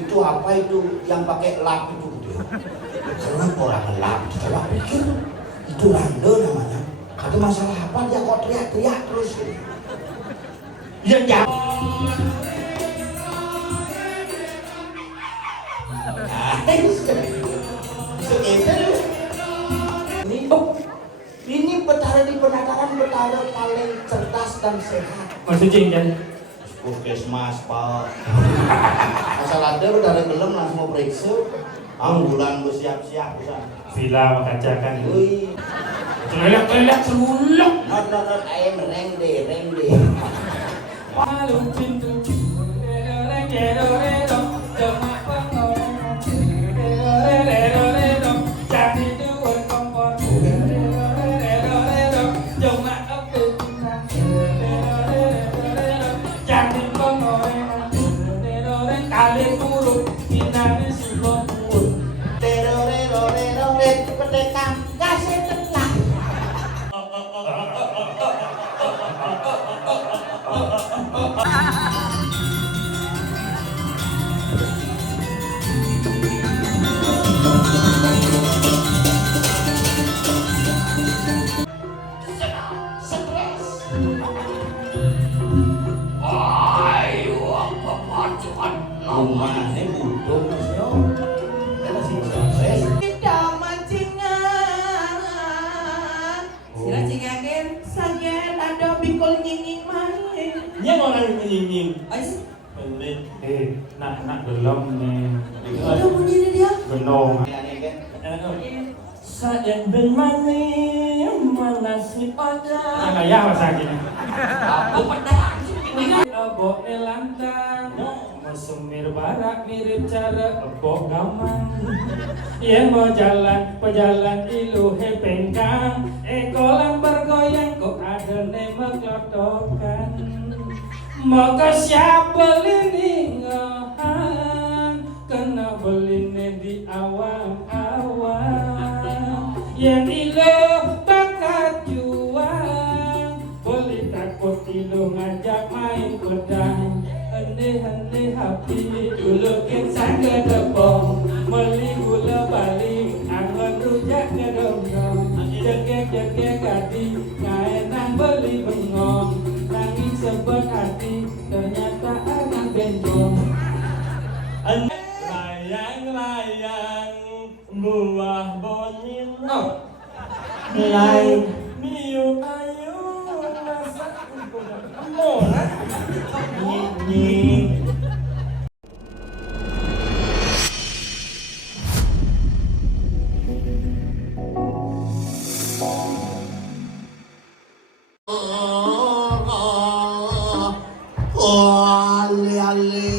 Itu apa itu yang pakai lap itu gitu ya? Kenapa orang lap? Coba pikir itu rande namanya. Ada masalah apa dia kok teriak-teriak terus gitu. Ya jangan. Ini petara di penataran petara paling cerdas dan sehat. Maksudnya kan? Puskesmas pak. Asal ada dari belum langsung mau periksa. Ambulan bersiap-siap bisa. Villa mengkacakan. Wih. Telak seluluk. Not ayam rende. Paling cinta. Rumahnya butuh masnya. Karena sih sukses. Tidak mancingan. Sila cingakin sagen ada bikol nyinging main. Nya orang nying-nying. Ais, Nak belum nih. ada bunyinya dia. Gendong. Ini Sayang bermani mana si pada. Kayak apa sakitnya? Apa pedang? Abo elantang, mesumir barak mirip cara ebo gamang. Yang mau jalan, pejalan ilu hepengkang. Kolam bergoyang kok ada nembak lotokan. Maka siapa lini ngahan, kena beline di awang-awang. Yang ilo bakat juang, boleh takut ilo ngajak main pedang. Hende hati dulukin sangga debong, meli gula balik, angon rujak ngedong-dong. Jegek hati, ngaenang beli bengong, nangis sebut hati, ternyata anak benjong. Layang-layang buah bonyil, lain miu ayu masak mona nyi. ale.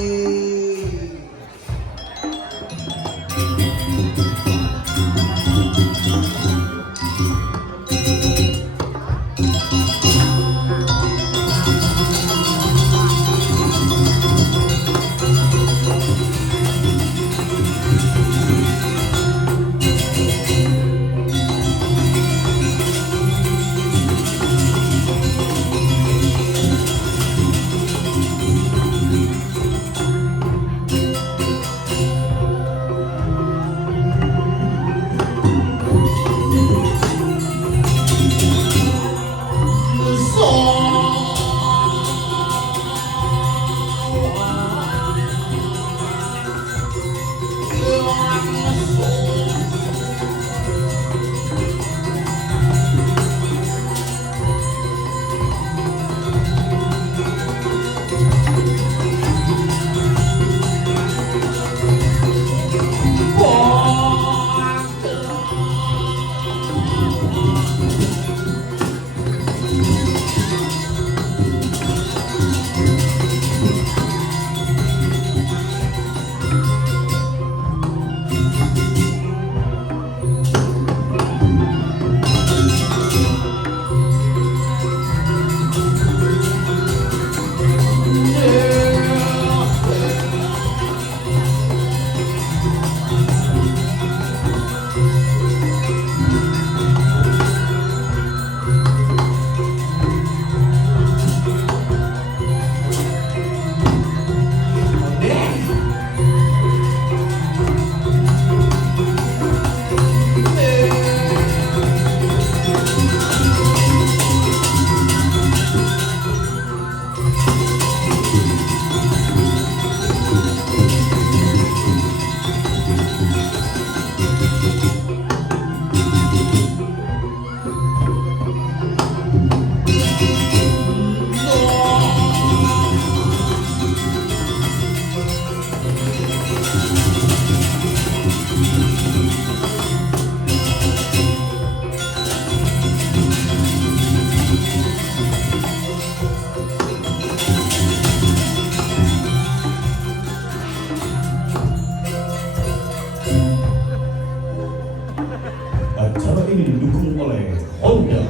ini didukung oleh Honda.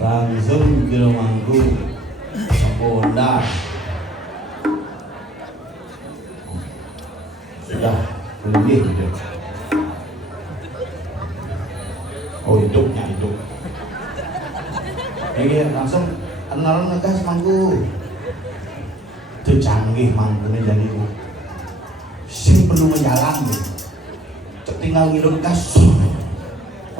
Langsung di rumahku Honda. Sudah beli hidup. Oh hidupnya hidup. Ini langsung kenalan ngegas mangku. Itu canggih mangkunya jadi sing perlu menjalan nih. Tinggal ngirup gas.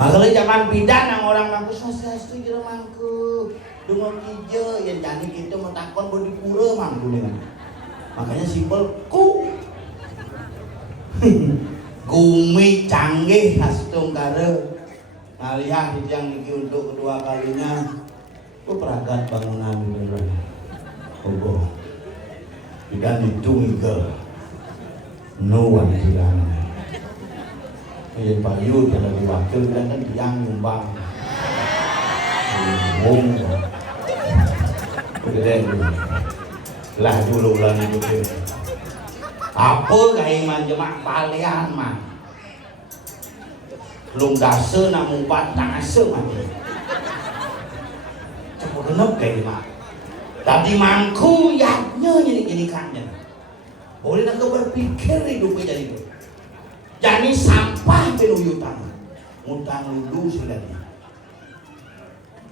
Makanya zaman bidan yang orang mangku sosialistu jero mangku. Dungo kijo yang jadi gitu mentakon bodi pura mangku dengan. Makanya simpel ku. Gumi canggih kasih tunggara. Ngaliah yang niki untuk kedua kalinya. Ku peragat bangunan dulu. Oh. Bidan itu ngigel. No one bilang. Yang payu yang lebih wakil bilang kan yang nyumbang. Udah lah dulu ulang itu. Apa kayak manjemak balian mah? Belum dasa nak mumpat tangase mah. Coba genep kayak mah. Tadi mangku yaknya jadi kannya. Boleh nak berpikir hidupnya jadi itu. Jadi sampah penuyutan, ngutang lulu sudah ni.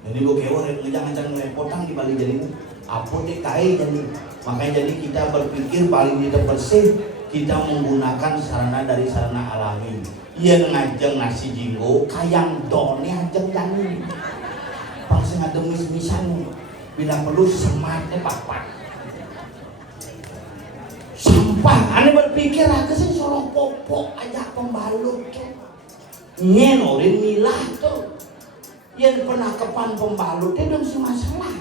Jadi bokewah jangan repotang di balik jadi apa TKI jadi. Makanya jadi kita berpikir paling tidak bersih kita menggunakan sarana dari sarana alami. Ia ngajeng nasi jinggo, kayang doni ajeng jani. Pangsi ngadem mis-misan, bila perlu sematnya pak-pak. Sampah, ane berpikir aku sih sorong popok aja pembalut tuh. Nyenorin milah tuh. Yang pernah kepan pembalut itu dong si masalah.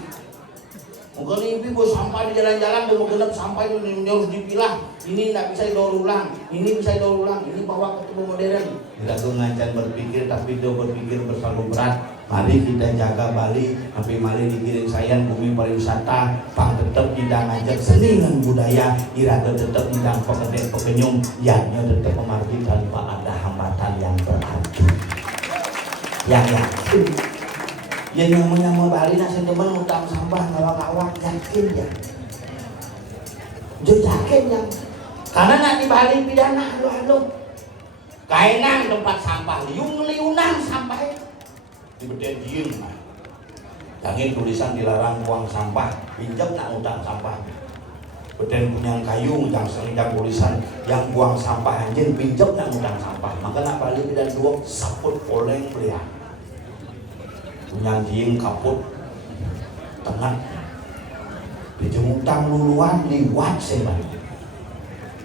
Mungkin ibu bos sampah di jalan-jalan dan mau genap sampah itu harus dipilah. Ini tidak bisa didaur ulang, ini bisa didaur ulang, ini bawa ke tubuh modern. Tidak tuh ngajar berpikir tapi dia berpikir berselalu berat. Mari kita jaga Bali, tapi mari dikirim sayan bumi pariwisata, pang tetap kita ngajak seni dan budaya, iraga tetap tidak pekedek pekenyum, yaknya tetap memargi tanpa ada hambatan yang berarti. Yang yakin, yang namanya mau Bali nasi teman utang sampah ngawak-ngawak yakin ya, jadi yakin yang, karena nanti Bali pidana aduh, kainang tempat sampah, liung-liunang sampah. Dibeden diem mah. Jangan tulisan dilarang buang sampah, pinjam nak utang sampah. Beden punya kayu yang sering tulisan yang buang sampah anjing pinjam nak utang sampah. Maka nak balik dan dua saput poleng belia. Punya diem kaput tengah. Pinjam utang luluan liwat sebalik.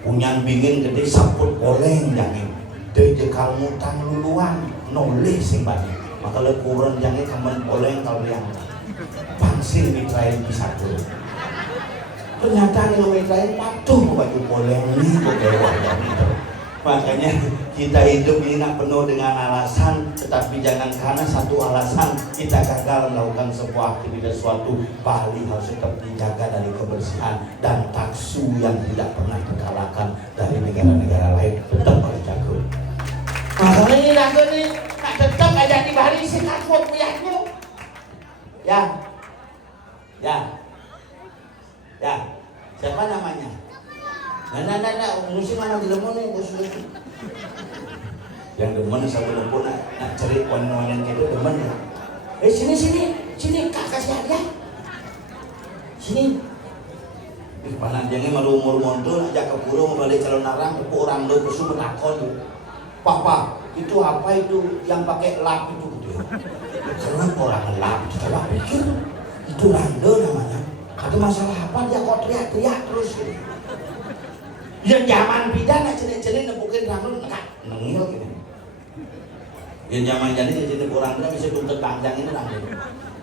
Punya bingin gede saput poleng jangan. Dari jekal utang luluan noleh sebalik. Maka kurang jangan kamen oleng kalau yang pangsil mitrain bisa dulu. Ternyata yang mitrain patuh baju oleng ini kecewa gitu. Makanya kita hidup ini nak penuh dengan alasan, tetapi jangan karena satu alasan kita gagal melakukan sebuah aktivitas suatu. Bali harus tetap dijaga dari kebersihan dan taksu yang tidak pernah terkalahkan dari negara-negara lain tetap harus jaga. Makanya ini lagu ini tetap aja di Bali sekat mau puyahnya. Ya. Siapa namanya? Nah, musim mana di lemon nih bos. Yang demen sama lempun nak cari wan-wanan gitu demen ya. Sini kakak saya. Sini. Di panan jangan malu umur montul aja ke pura balik calon narang ke orang lo pesu menakon. Papa, itu apa itu yang pakai lap itu gitu ya? Karena orang lap, coba pikir itu randa namanya. Ada masalah apa dia kok teriak-teriak terus gitu. Yang zaman pidana cerit-cerit nepukin rambut nengil gitu. Yang zaman jadi cerit orang kita bisa tuntut panjang ini rambut.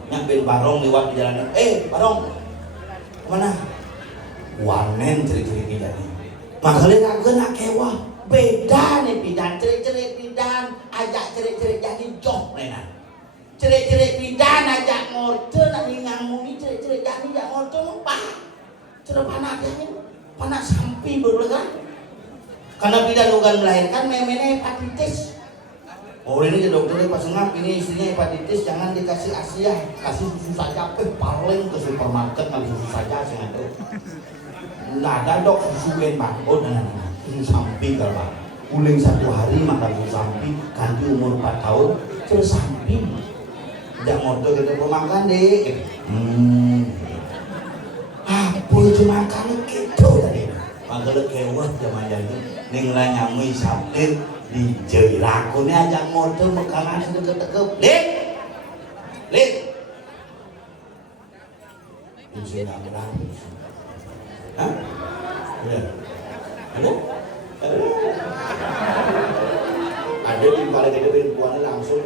Nyambil barong lewat di jalan. Barong, kemana? Wanen cerit-cerit pidana. Makanya kagak nak kewah. Beda nih pidan, cerik-cerik pidan, ajak cerik-cerik jadi jok nena. Cerik-cerik pidan ajak ngorte, nak ngamuni cerik-cerik jadi ajak ngorte lupa. Cerah panas dia, panas sampi berlegan. Karena tidak dugaan melahirkan memene hepatitis. Oh ini dokternya pas ngap ini istrinya hepatitis, jangan dikasih Asia, kasih susu saja. Paling ke supermarket ngambil susu saja sih itu. Nggak ada dok susu gen pak. Oh nah, susu samping kalau pak. Uling 1 hari makan susu samping, ganti umur 4 tahun, terus samping. Tidak motor kita pemakan deh. Apa cuma makan gitu tadi. Makanya kewat zaman itu. Ninglah nyamui sabit di jari lakunya aja motor makanan sedekep-dekep. Lid. Bisa nggak berang? Hah? Udah. Ada di paling gede perempuannya langsung.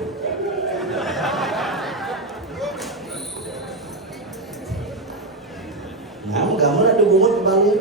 Nah, nggak mau ada bungut kembali.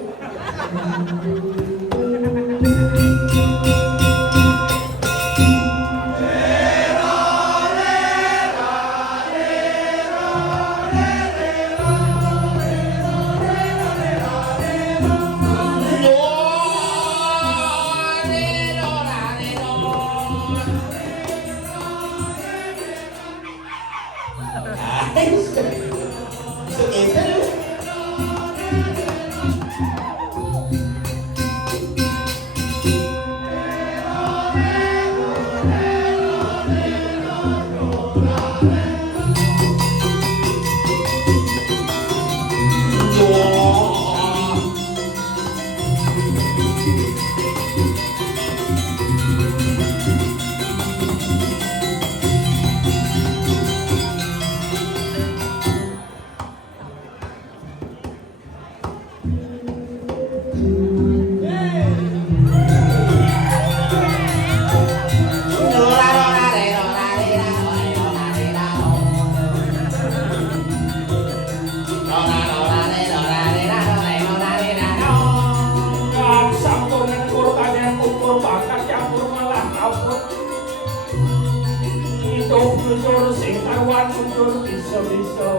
Jujur sing kawan jujur bisa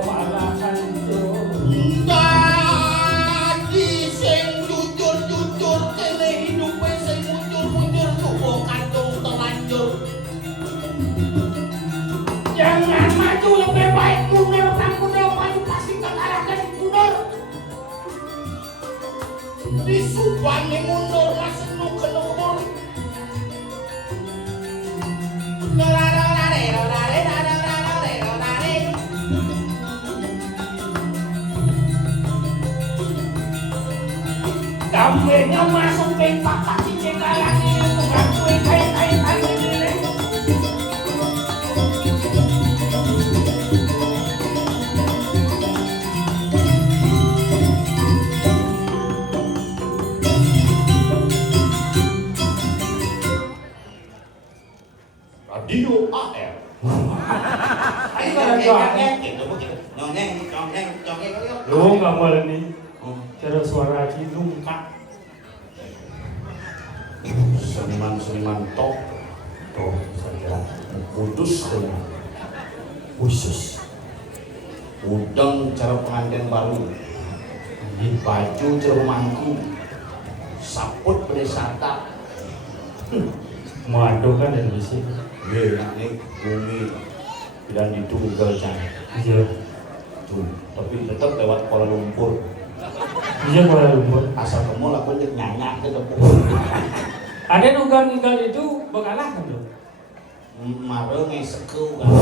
malah hancur. Tadi sing jujur kene hidupe sing muncul tuh kantung terlanjur. Jangan maju lebih baik mundur, maju pasti kekalahkan mundur. Disupani mundur masih nu kenur. Kambingnya masuk ke papak di cekalan ini, bukan kue kait-kaitan ini. Radio AR. Ayo Nyongeng. Lu nggak boleh nih. Cara suara hidung kak. Seniman top saya kudus dengan khusus udang cara pengantin baru di baju cermangku saput beresata Madu kan dan bisi. ini bumi dan ditunggal jangan Iya. tuh tapi tetap lewat Kuala Lumpur. Iya Kuala Lumpur. Asal kamu lakukan nyanyak ke depan. Ada nunggal itu bakalah kan lo? Mareng ngeseku kan.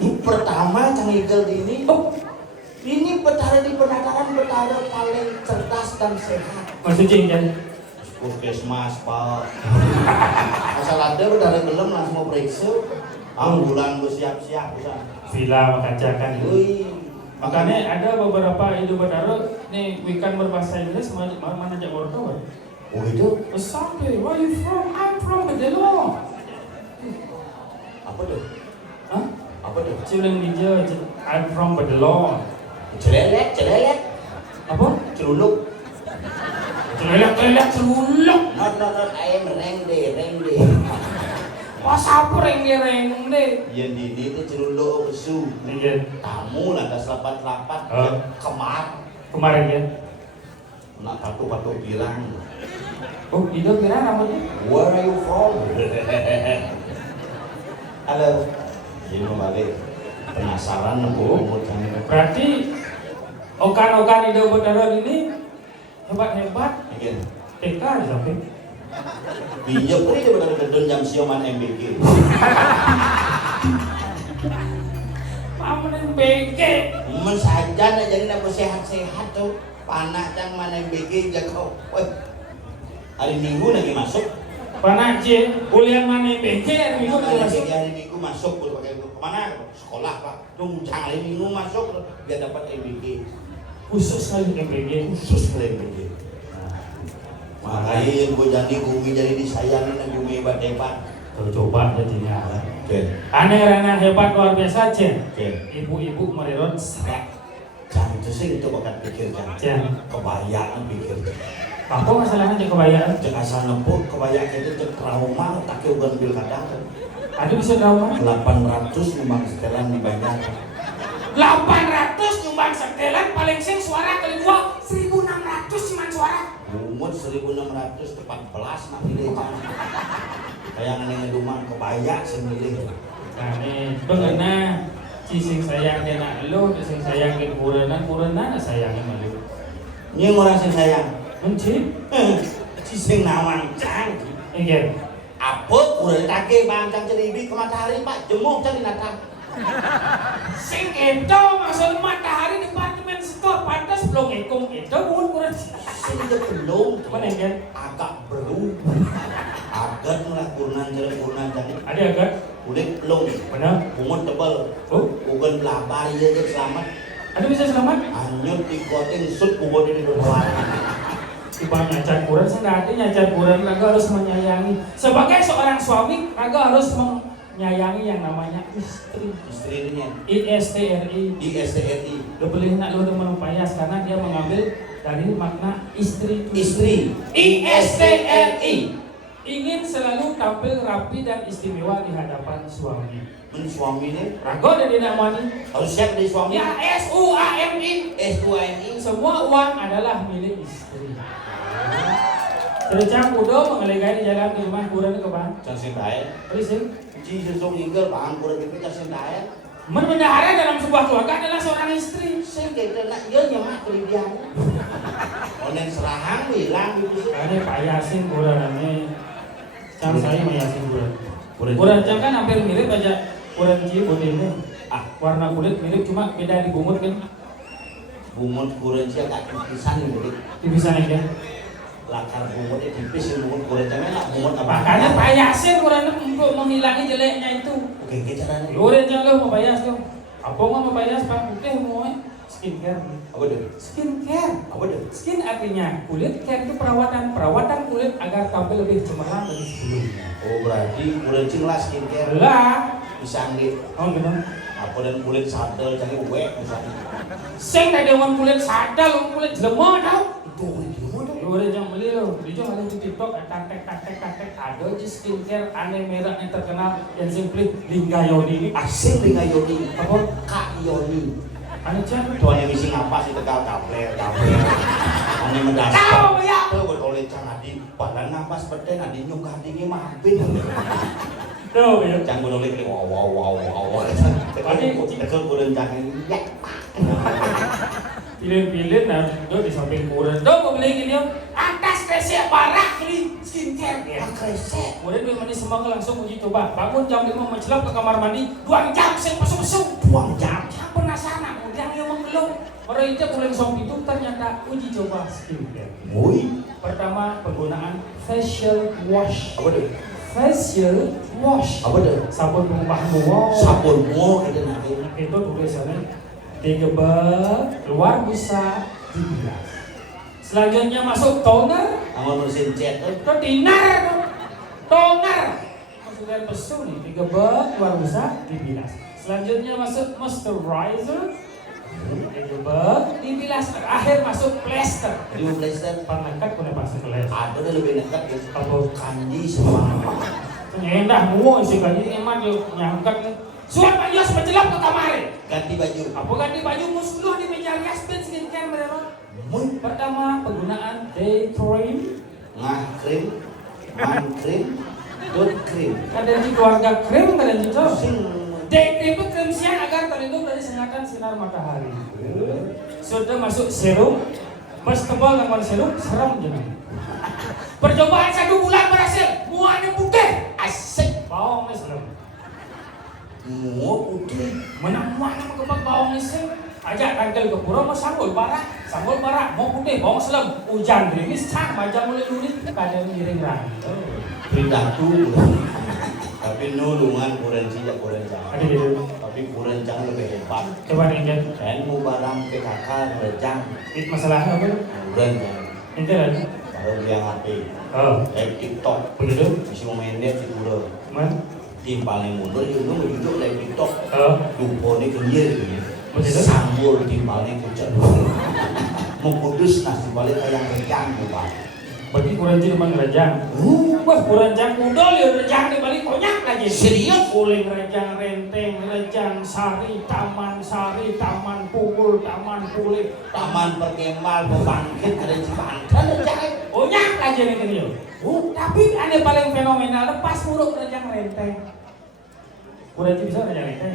Pertama Cang Igel ini, ini petara di penataran petara paling cerdas dan sehat. Maksudnya kan? Puskesmas pak. Asal ada dari gelem langsung mau periksa. Ambulan bersiap-siap bisa. Villa kaca kan. Wih. Makanya ada beberapa hidup berdarah nih weekend berbahasa Inggris mana aja Bordeaux. Oh itu? Sampai, where you from? I'm from Bedelo. Apa tuh? Hah? Apa tuh? Cilang dia, I'm from Bedelo. Celelek. Apa? Celuluk. Celuluk. Not, I am rengde. Pas apa reng deh? Yang di itu celuluk besu. Iya. Kamu lantas lapat-lapat kemar. Kemarin ya. nak patu-patu pirang. Oh, itu kira rambutnya? Where are you from? Halo. Ini balik. Penasaran nemu jangan. Berarti okan-okan ide Betara ini hebat-hebat. Iya. TK sampai. Pinjam ini dia benar-benar jam sioman MBG. Paman MBG. Men saja nak jadi nak sehat-sehat tuh. Panak cang mana MBG jago. Hari Minggu lagi masuk. Panak je, kuliah mana MBG hari Minggu lagi masuk. Hari Minggu masuk pakai kemana? Sekolah pak. Tunggu hari Minggu masuk biar dapat MBG. Khusus kali MBG. Khusus kali MBG. Makanya yang gue jadi bumi jadi disayangin dan bumi hebat-hebat. Coba jadinya. Oke. Aneh rana hebat luar biasa Cen. Oke. Ibu-ibu mereron srek. Jangan itu sih itu bakal pikir Cen. kebayaan pikir. Apa masalahnya cek kebayaan? Cek asal nempuk kebayaan itu cek trauma tak ugan pilkada. Ada bisa trauma? 800 nyumbang setelan dibayar. 800 nyumbang setelan paling sing suara kali dua 1600 cuman suara. Umur 1600 tepat belas nak pilih kan. Kayak ngedumang kebayaan semilih. Nah ini bagaimana sing sayang kena lo, sing sayang kena kurenan sayangnya malu. Ini orang sing sayang. Mencik? Sing nawang cang. Iya. Apa kurenan take bangcang ceribi ke matahari pak jemuk cang dinatang. Sing itu maksud matahari departemen store pantas belum ekong itu bukan kuret. Sing itu belum. Mana yang agak belum. Agak lah kurenan cang. ada agak? Kulit belum. Mana? Umur tebal. Oh, Bukan belabar ya je selamat. ada bisa selamat? Anyut di koting sud kubur di luar. Tiba nyacar kuren, saya nggak nyacar kuren, Raga harus menyayangi. Sebagai seorang suami, Raga harus menyayangi yang namanya istri. Istrinya. ISTRI. ISTRI. Lo beli nak lo dengan payas karena dia mengambil dari makna istri. Istri. ISTRI. Ingin selalu tampil rapi dan istimewa di hadapan suami. Suami ini Raga dan tidak mani. harus siap dari suami. Ya SUAMI. SUAMI. Semua uang adalah milik istri. Tercang udah mengelegai di jalan di rumah kuren ke bang. Jangan baik. Terus Ji sesung ingger bang kurang itu jangan baik. Menbendahara dalam sebuah keluarga adalah seorang istri. Sing kita nak dia nyemak kelebihan. Onen serahang bilang gitu. Ini Pak Yasin kuren ini. Cang saya Pak Yasin kuren. Kuren cang kan hampir mirip aja kuren Cibut ini. Warna kulit mirip cuma beda di bungut kan. Bungut kurang sih agak tipisan gitu. Dipisah nih kan. Lakar bungutnya tipis, bungut kurang jangan nak bungut apa? Makanya Pak Yasin kuren untuk menghilangi jeleknya itu. Oke kita caranya. Kuren cang lo mau bayas tuh. Apa mau bayas Pak? Putih mau skincare. Apa deh? Skincare. Apa deh? Skin artinya kulit, care itu perawatan kulit agar tampil lebih cemerlang dari sebelumnya. Oh berarti kurang cinglah skincare. Lah, Bisa angin. oh gimana? Apa dan kulit sadel jadi wek misalnya. Sing tadi orang kulit sadal, kulit jelema tau. Itu kulit gimana tuh? Lu udah jangan beli lo, dijual ada di TikTok, tatek ada aja skincare aneh merek yang terkenal yang simply Linggayoni ini. Asing dengan Yoni. Apa? Kak Yoni. Aneh cah. Tuan yang misi ngapa sih tegal kapler. Aneh mendasar. Tahu ya. Tuh beroleh cangan di badan ngapa seperti nadi nyungkah tinggi mampin. Tuh ya. Jangan beroleh ke wow. Tegal kurang jangan ya. Pilih-pilih nah itu di samping kuren. Tuh mau beli gini atas kresek barak beli skincare ya. Kresek. Kemudian dia mandi semangka langsung uji coba. Bangun jam 5 mencelam ke kamar mandi, 2 jam sing pesung-pesung. 2 jam. Saya penasaran, kemudian dia mengeluh. Orang itu pulang song itu ternyata uji coba skincare. Woi. Pertama penggunaan facial wash. Apa deh? Facial wash. Apa deh? Sabun pengubah mual. Sabun mau ada nanti. Itu tulisannya digebek, keluar busa, dibilas. Selanjutnya masuk toner. Sama mesin cat. Itu dinar, toner. Maksudnya pesu nih, digebek, keluar busa, dibilas. Selanjutnya masuk moisturizer, digebek, dibilas. Terakhir masuk plester. Di plaster. Pangkat punya pasti keles. Ada udah lebih dekat ya. Apa? Kandi semua. Nyendah mua sih kan ini emang dia nyangkat nih. Suat Pak Yos menjelam ke kamar. Ganti baju. Apa ganti baju musluh di meja rias ben skincare mereka. Pertama, penggunaan day cream, ngah krim, man krim, dot krim. kadang di keluarga krim, kadang di itu. Sing Day cream itu krim siang agar terlindung dari sengatan sinar matahari. Sudah masuk serum, pas tebal lawan serum, seram jangan. Percobaan 1 bulan berhasil, muanya putih, asik, bawangnya serem. mua putih. Menang mana kebak bawangnya serem. Ajak tangkel ke pura mau sanggul barak, mau putih, bawang serem. Hujan gerimis, cang, baca mulai lurit, kadang miring rantau. Pridatu. Tapi nulungan kurenci ya kurencang. Ada gitu. Tapi kurencang lebih hebat. Coba nih kan, Kan mau barang PKK kurencang. itu masalahnya apa? Kurencang. Itu lagi. Baru dia HP. Oh, TikTok. begitu. Bisa mainnya di pura. Man, Tim paling mundur itu duduk live TikTok. oh, Dupone kenyir. Begitu. Sambul tim paling kucak. Mau kudus nasi balik ayam rencang bukan. berarti kuranci memang rejang. Wah, kuranjang kudol ya rejang di balik konyak lagi. Serius? Uling rejang renteng, rejang sari, taman pukul, taman kulit, Taman perkemal pembangkit ada di Banten rencang. konyak lagi nih kan yo. Tapi ada paling fenomenal lepas muruk rejang renteng. Kuranci bisa rejang renteng.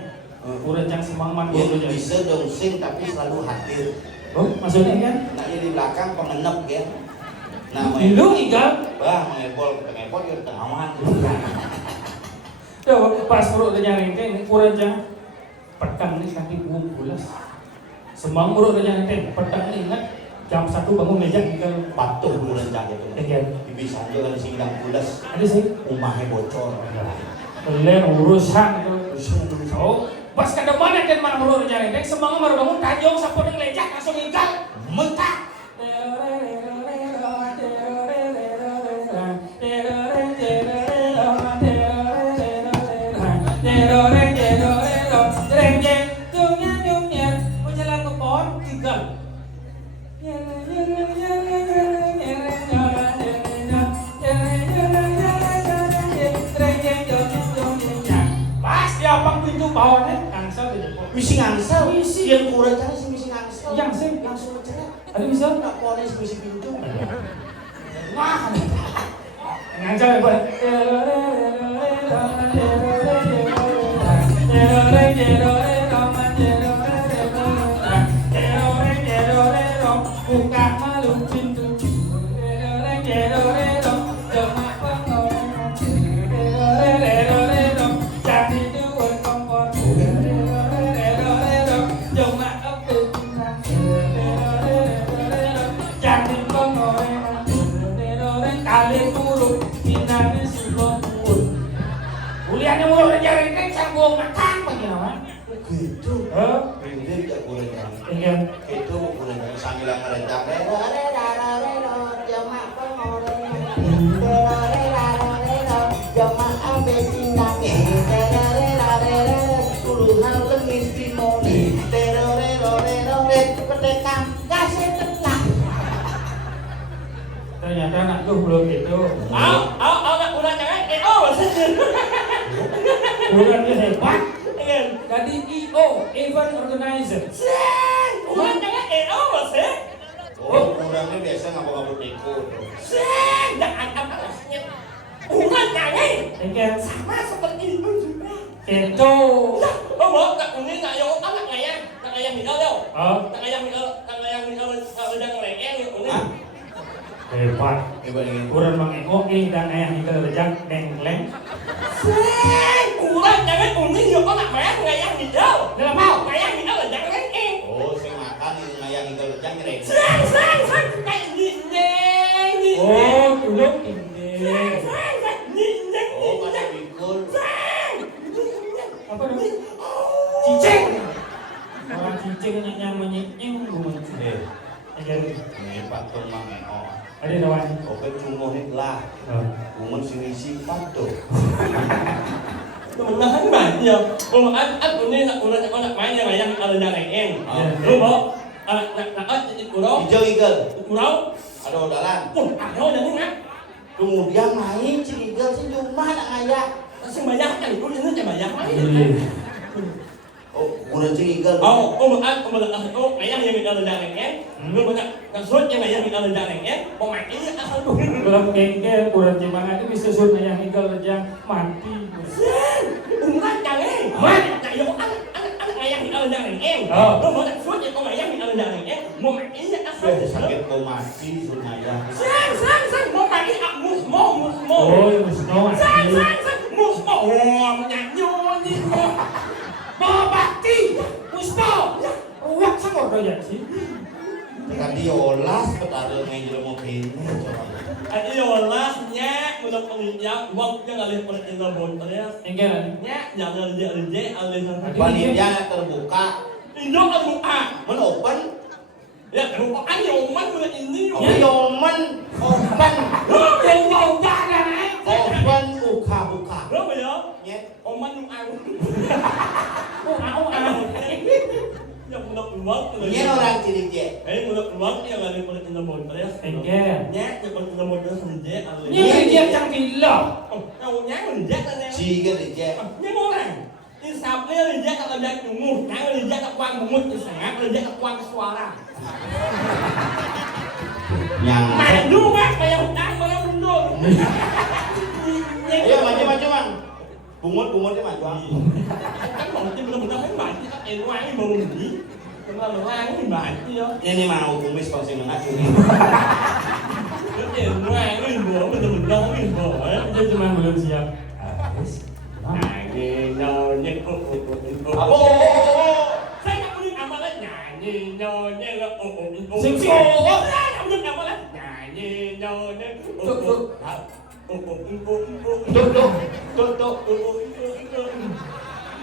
Kuranjang semangman Ya dulu bisa dong sing tapi selalu hadir. Oh, maksudnya kan? Nah di belakang pengenep ya. Nah Lu igal. bah mengepol ya tengawan. Yo, pas muruk rejang renteng, kuranjang petang nih kaki buang bulas. Semang muruk rejang renteng, petang nih ingat jam 1 bangun meja tinggal Patuh dulu rencang itu. Iya. Bisa aja kan singdang bulas. Ada sih. Rumahnya bocor. Kalian urusan itu. Oh, pas ke depan dan mana muruk rejang renteng, semang baru bangun tajong sampai yang lecak langsung ingkal mentah. Pas dia abang pintu bawahnya kangsel di depan. Misi ngangsel. Misi. Yang kurang cari si misi ngangsel. Yang sih Langsung mencerat. ada bisa Nak polres misi pintu. wah ngajar ya Pak. Buka malu pintu. Jadi dua kompor. Cuma jadi kompor. Kali buruk minangnya sudah pun. Kuliahnya mulu rejang renteng sambung makan bagaimana? Gitu. Oh, Rindip ya kurang cari. iya. Itu kurang cari sambil ngerencang. Ternyata anak lu belum gitu. Udah jangan Bukan dia hebat. Jadi EO, event organizer. udah jangan sih. Oh, kurangnya biasa ngapa-ngapa ikut. Jangan apa-apanya. Udah jangan. Oke, Sama seperti itu juga. itu. Oh, ini nggak yang apa nggak yang minal đâu. Oh, Nggak yang minal udah ngelengeng ini. Hah? hebat. Coba ingin. Kurang mengengok dan ayah kita rejang dengleng. Udah jangan ini juga nggak nggak yang minal. Dalam hal. Nggak yang minal udah ngelengeng. Oh, saya makan ini ngayang itu lecang nih. Kayak gini. Oh, dulu ini. Oh, pada pikul. Apa namanya? Cicing. Orang cicing yang menying rumah. Oke, Ini patung mangeo. ada lawan. Oke, cuma lah. Umur sini patung. Teman-teman banyak. Kalau ini udah main yang ada ngelengeng. Lu mau kurang Hijau igal. kurang. Ada odalan. Ada udah nih Kemudian main si igal si cuma nak ngajak. masih banyak kan itu ini banyak main. Oh, kuda cinggal. Ayah yang kita lendarin kan, lu banyak kesut yang ayah kita lendarin kan, pemakai asal tuh. Dalam gengkel kurang cimangan itu bisa suruh yang tinggal aja mati. Umuran jangan. Nah, yang anak ayah kita lendarin kan, lu banyak kesut yang ayah kita lendarin kan, pemakai asal tuh. Sakit kau mati sunaya. Sang, mau mati aku mau. Oh, ya musno. Sang, mau nyanyi. Mau bakti, puspo. Ruwak sama kaya sih. Tekan diolas petara main di mobil. Ayo lasnya udah penginjak waktu ngalih perintah bonter ya. Enggelan. Jangan dia alih Panitia terbuka. Indo terbuka. Men open. Ya terbuka kan yoman mulai ini. Yoman open. Yang mau jalan Open buka. Berapa ya? Nyet. Oman yung ang. Yang mulai keluar. Nyet orang cilik. Mulai keluar yang ngalih perintah bonter ya. Enggelan. Yang perintah bonter sendiri alih. Ini dia yang gila. Yang reject kan ya. Ciga reject. Những món này đi sạp lên thì chắc là đang ngủ cái là chắc là quan của một cái sáng là chắc là quan cái xóa ra Yang. mà nu bác mày không đang mà đâu luôn Ayo maju mang. Bungut dia maju. cái bọn tim là mình đâu thấy bạn chứ các em ngoan cái bồn gì chúng ta là ngoan cái bạn chứ đó Ini mau kumis pasti mengacu. cái em ngoan cái bồn mình đâu cái bồn Dia cuma belum siap. nyanyi nyanyi Apa? saya nggak boleh amalan nyanyi nyanyi Sing sing. saya nggak boleh amalan nyanyi nyanyi Tuh.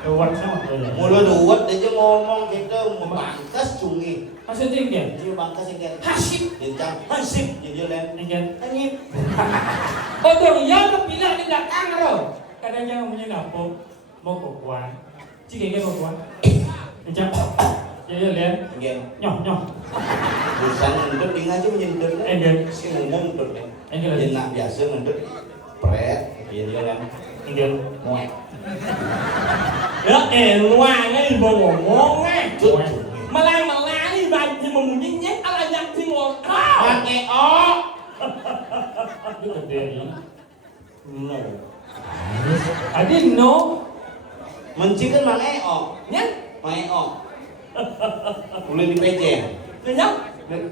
Ruwak sama kaya. Mulut duet dia ngomong kita membangkas cungi. Masih tinggi. Dia bangkas yang kayak Hasib. Jencang hasib jadi len. Enggelan. Anyip. Oh, dong, ya kepilah di belakang lo. Kadang jangan punya dapur. Mau ke kuan. Jika dia mau kuan. Enggelan. Ya, lihat. Enggen. Nyoh. Busan ngendut di ngaji menyendut. Enggen. Si ngomong ngendut. Enggen. Jenak biasa ngendut. Pret. Jadi len. Enggen. Muat. đó em ngoan cái bồn ngomong á Cut. mà la đi bạn thì mà muốn nhét nhét ala nhặt thì ngồi Pakai o. Itu gede ini. no Adi no. Mencikan mangai o. nhét Mangai o. Boleh dipejeng. được nhá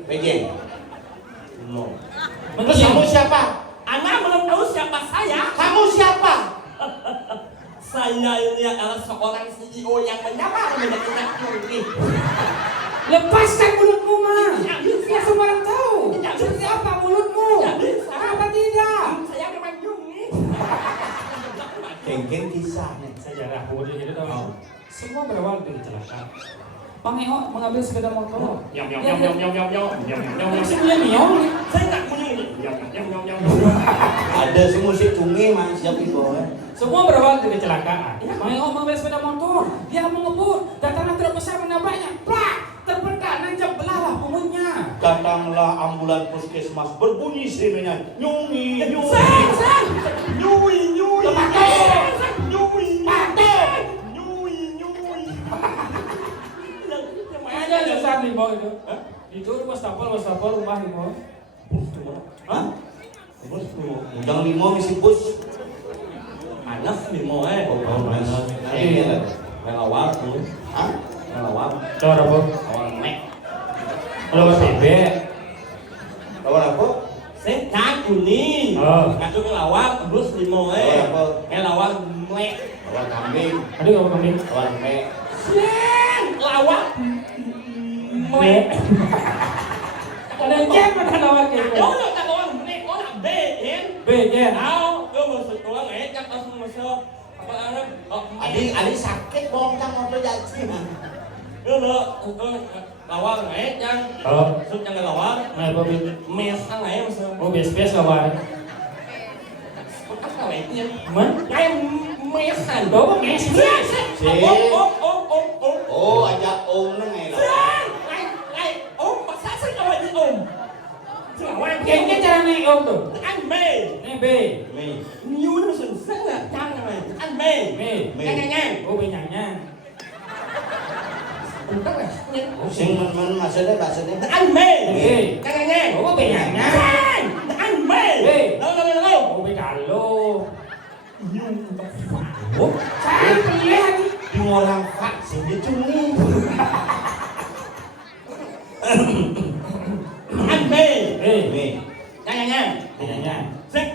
Pejeng. no Terus kamu siapa? anak belum tahu siapa saya Kamu siapa? saya ini adalah seorang CEO yang menyamar menjadi ini Lepaskan mulutmu, Ma. tidak bisa Ya semua orang tahu. Tidak Seperti bisa. apa mulutmu? tidak bisa Apa tidak? saya memang Jung nih Geng-geng kisah nih. Sejarah bodoh itu tahu. Oh. Semua berawal dari kecelakaan. Bang Eo mengambil sepeda motor. Yom. Masih punya Nio. Saya tak punya ini. Yom. Ada si musik cungi mas siap itu. Semua berawal dari kecelakaan. Bang Eo mengambil sepeda motor. Dia mau ngebut. Datanglah truk besar menabraknya. Plak! Terpental nancap belahlah punggungnya. Datanglah ambulan puskesmas berbunyi sirenenya nyungi. Sang. Nyui. Ada besar nih bawah itu. Itu wastafel rumah nih bawah. Hah? Ujang limo misi bus. Anak di mau Ini lah. Melawak Hah? Melawak Cara apa? Awal mek Kalau bebek. Lawan apa? Saya takut nih Ngatur melawak Terus di mau Melawak mek Lawan kambing. Ada nggak kambing? Lawan mek. Siang Lawak mek Ada yang mana lawak gitu? Đó là ta nói mek Có là bê em Beda. Tao Cơ mà sự cố mek Chắc tao không mà sơ Apa anak Adik sakit bong cang motor jadi. Lawak mek Yang Oh, Sut yang lawak nah apa beda? Mes sang mek mà sơ Oh, biasa lawak. Apa mek nha Mana? Cái mes hành Bawa mes. Oh, ajak om na ngayon. Kayaknya cara naik om tuh. Anh mê Ini B. Mei. Nhu nó sừng sững là chăng này Anh mê B. Ngang ngang ngang Oh, benyanya. Bukan lah. Sing maksudnya Anh mê. Ê. Nghe nghe. Ủa, có bị nhằng nhá. Anh mê. Ê. Đâu đâu đâu đâu. Ủa, bị cà lô. Ủa? Sao bị lẽ đi? Yung orang fat sing dia cumi. Anh mê. Ê. Nih. Nghe nghe. Bị nhằng nha. Xích.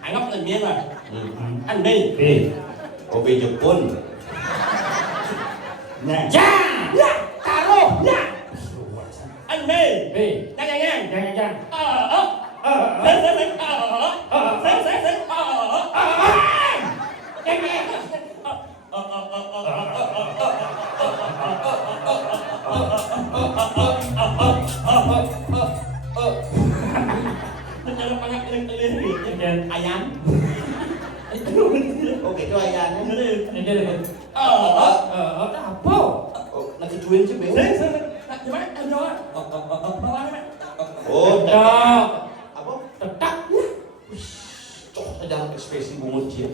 Anh ngốc tình miên rồi. Hmm. Anh đi. Ê. Kopi Jepun. Nè. Ya. Ya. Cà rô. Ya. Anh mê. Ê. Nghe nghe nghe. Nhằng nhằng nhằng. Đến đến đến. Đến đến đến. Em nghe. Ayam. Oke, itu ayahnya. Em nghe được. Đó apa? Oh, ngecuin sih, Bang. Gimana? Ayo. Bawa nih, Oh, Đó. apa? Tetak. Cok, ada ekspresi bungut dia.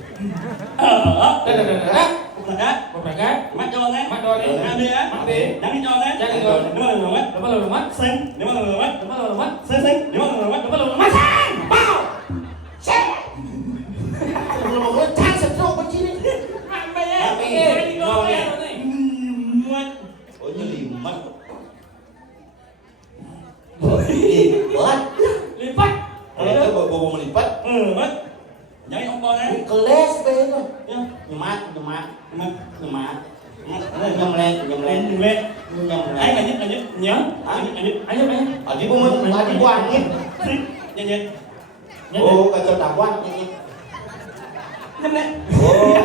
Đây là đó. Một lần đó. Một lần cái. Mắt cho đấy. Mắt đôi đi. Mắt đi á. Mắt đi. Đang đi cho đấy. Đang đi cho. Nếu mà lần mắt. Đừng có lùi mắt. Xanh. Nếu mà lần mắt. Đừng có lùi mắt. Xanh xanh. Nếu mà lần mắt. Đừng có lùi mắt. Sang. Bao. Sang. Kalau cang setruk begini. Mày ơi. Mày. Mày đi Ngon rồi. nè. Mắt. Oh, nyelimat. Lipat. Lipat. Kalau itu bawa melipat, Mắt. Nhảy ông con đấy. keles be itu. Ya. Nyemat. Mắt. Nyem len. Đừng lên. Anh là nhất nhớ. Anh nhất. Anh giúp anh. Tadi gua angin. Nhanh nhanh. Oh, kacau dakwah ini. Nhanh lên. Oh.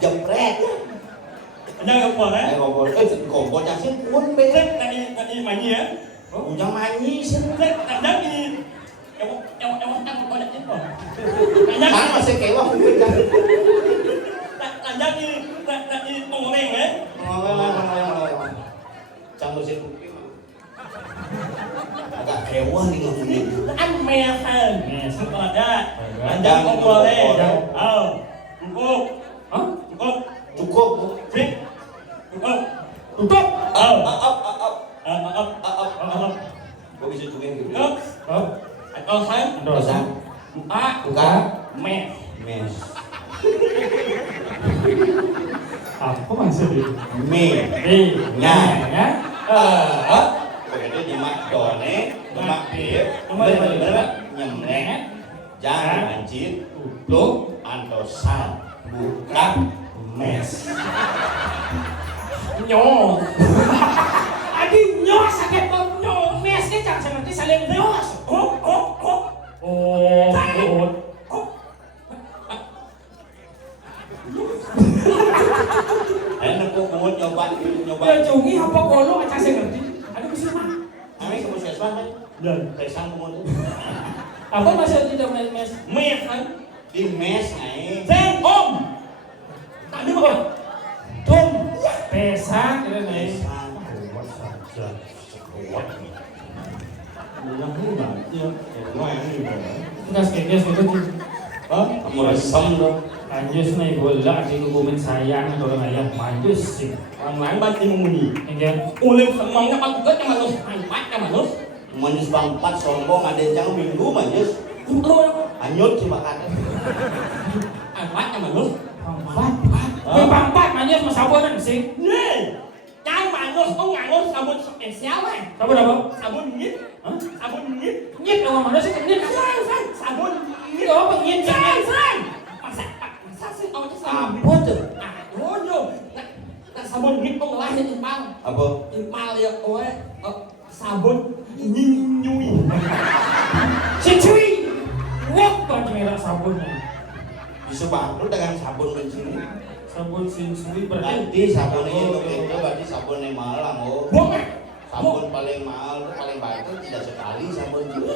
Jepret. Anh đang ông con đấy. Ayo ngobrol. Kok bocah sih pun be. Xích. Anh đi mày gì á? Ujang manyi sih. Xích. Anh dắt đi. Em ăn con đã chết rồi. Anh dắt. Kan masih kewah kuwi kan. Anh dắt đi. Đi con đèn đấy. Trong musim kuping. Agak kewah nih ngomongnya. Anh mè hơn. Mè. Xong rồi ra. Anh Đang dắt con bò đây. Đâu? Cô. Hả? Cô. Cukup. Xích. Cô. Tutup. Gua bisa juga gitu. Cô. Hả? Anh con thấy. Anh rồi sao? Bukan. Mẹ. Mes. Apa maksudnya? Me. Ih, Nah. ya. Pokoknya nyemak done, nyemak pir, Nyemak bener-bener nyemnek, jangan anjir, tutup, antosan, buka, mes. Nhỏ. Adi nyos sakit banget. Mes cái chẳng sao nanti saling nyos. Oh. Enak kok mau nyoba. Ya cungi apa golo aja saya ngerti. Aduh bisa mah. Kami ke puskesmas kan? Pesang kumut. Apa maksud tidak mes? Mẹ hơn. Di mes naik. Xem ôm. Tadi apa? Tum. Pesang kira nih. Pesang. Enggak sekalian gitu. Kamu resem dong. Anjus nih bola di kukumin sayang atau orang ayam manjus sih. Orang lain bantu mengundi. Enggak. Ulit semuanya kan juga cuma lu empat kan manus. Manjus bangpat sombong ada yang minggu manjus. Anyut sih makannya. Empat kan manus. Pampat manjus mas sabonan sih. Nih. Cái manus có ngàn sabun spesial kan? Sabun apa? Sabun nyit. Hah? Sabun nyit. Nyit orang mana sih nyit? Sabun Ini apa nyit? San. Masa sih awalnya sabun. Apa tuh? Aduh. Nah sabun nyit kok lahir impal. Apa? Impal ya kowe sabun nyuy. Si cuy. Wah, baju merah sabunnya. Bisa bangkrut dengan sabun begini. Sabun sinsui berarti. Nanti sabunnya itu berarti sabunnya mahal oh. Buang. Sabun paling mahal itu paling bagus tidak sekali sabun juga.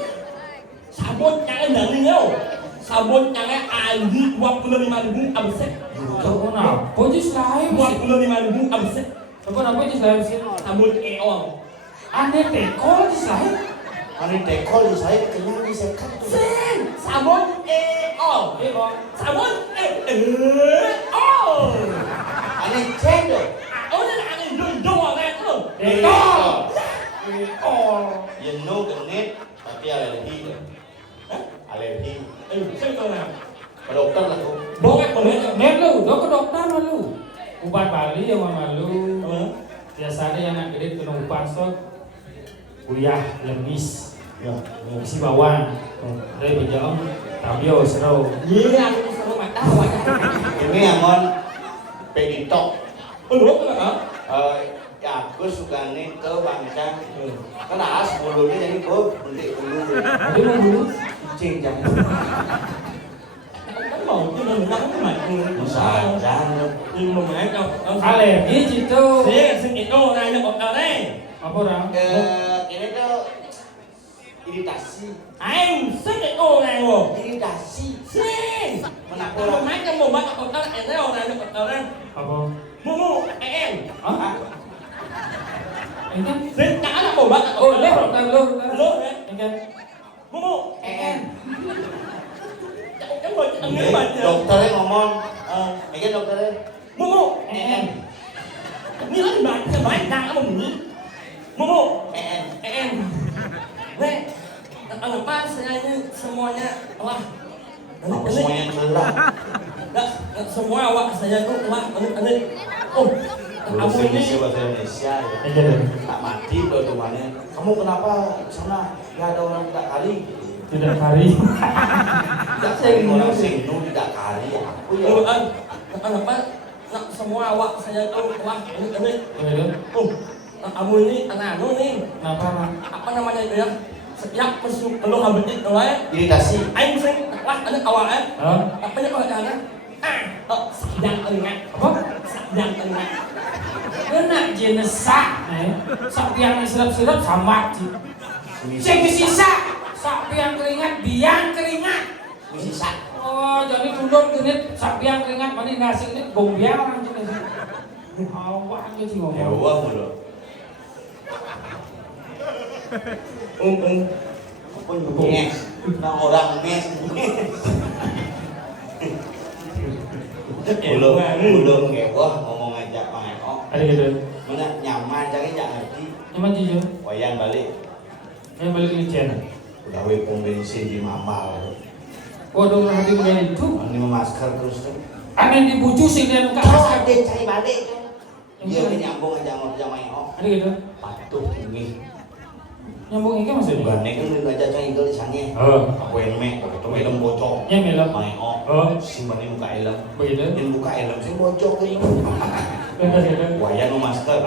Sabun yang dari nhau. Sabun yang ID 25.000 absen. Sabun apa sih lain? 25.000 absen. Sabun apa sih lain sih? Sabun eol. Aneh tekol sih lain. Hari dekol di saya kenyang di sekat tuh. Sen. Sabun eol. Bang. Sabun eol. Aneh cendol. Oh, ini Ekor. Jenuh genit tapi alergi. Alergi. Saya tahu lah. Ke dokter lah tuh. Bokap boleh. Net lu, ke dokter lu. Ubat Bali yang mana lu? Biasanya yang nak gede kena ubat sok. Uyah, lemis. Ya. Si bawang. Dari berjalan. Tabio seru. Iya, aku selalu mata wajah. Ini amon peditok. Belum kan? Ya aku suka nih ke bangsa. Karena sebelumnya jadi gue beli dulu. Ada mau dulu? Cing jangan. Kan mau itu menang kan mày. Jangan. Nhưng mà mày đâu. Alergi gitu. Sing itu ra yang ở đây. Apa orang? Ini tuh iritasi. Anh sức cái ô này rồi. Iritasi. Sing. Kenapa Kalau orang? main kan mau bắt ở đây, ở đây orang yang ở đây. Apa? Mu em. Hah? Ini? Sing đã là mau bắt Oh, ở lu, đây. lu. Lu đấy. Ini. Mu em. Cái người anh nghĩ mình. Dokternya ngomong. Ini dokternya. Mu em. Như anh bạn đang ở mình. Mu em. Nih, lepas saya ini semuanya wah. Apa semuanya celah? Semua awak saya itu wah ini. Oh, kamu ini bahasa Indonesia ya. Ini. Tak mati doa-doanya. Kamu kenapa sana nggak ada orang tidak kali? Tidak hari. Tidak sing orang singnu tidak kali. Aku ya. Lepas semua awak saya itu wah ini. Ini. Oh, kamu ini anak anu nih. Kenapa? Apa namanya itu ya? Setiap mesum lu habis itu Iritasi. anh sing wah ada awalnya. Hah? Apa yang kau katakan? Sedang ingat. Apa? Sedang ingat. Kena jenis sak, sak yang serap-serap sama sih. Sing sisa, sak yang keringat, biang keringat. Sisa. Oh, jadi tulur genit, sak biang keringat, mana nasi ini bong biang orang jenis. Awak aja sih ngomong. Mewah mulu. Apa nges? Nah orang nges. Belum ngewah ngomong aja Mang Eko. Ada gitu. Mana nyaman jadi nggak ngerti. Nyaman jujur. Wayan balik. Yang balik ini channel. Udah we pom bensin di mamal. Waduh, hati udah itu. Ini masker terus tuh. Aneh dibujuk sih dia muka Kalau masker. ada cari balik kan. Dia nyambung aja sama Mang Eko. Ada gitu. Patuh ini. Nyambung ini maksudnya? Bukan nek kan aja cari tulisannya. Aku emek, itu elem bocok. Yang melem. Mang Eko. Oh, Simpan muka elem. begitu. Yang buka elem sih bocok kan. Gitu. Wayan mau masker.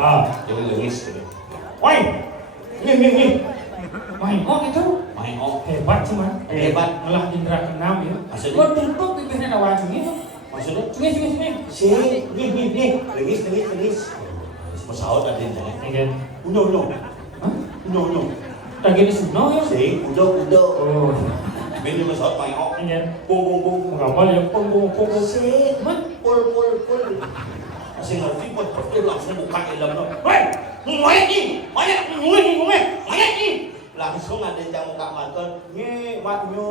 Jadi lengis gitu. Oi, Nih. Main oh itu Mang Eko. hebat sih man. Hebat. Malah indra keenam ya. Maksudnya? Gua tutup bibirnya ada wajah gitu. Maksudnya? Sini. Sini, nih. Lengis. Pesawat ada di sana. Ingin. Uno. Hah? Uno. Lagi di Suno ya? Si, udo. Oh. Ini pesawat Mang Eko. Ingin. Bung. Mengapa ya? Pung. Si, Man. pul. Masih ngerti buat langsung buka elem lo. Hei, ngoyak nih. Langsung ada yang buka masker. Nge, waknyo.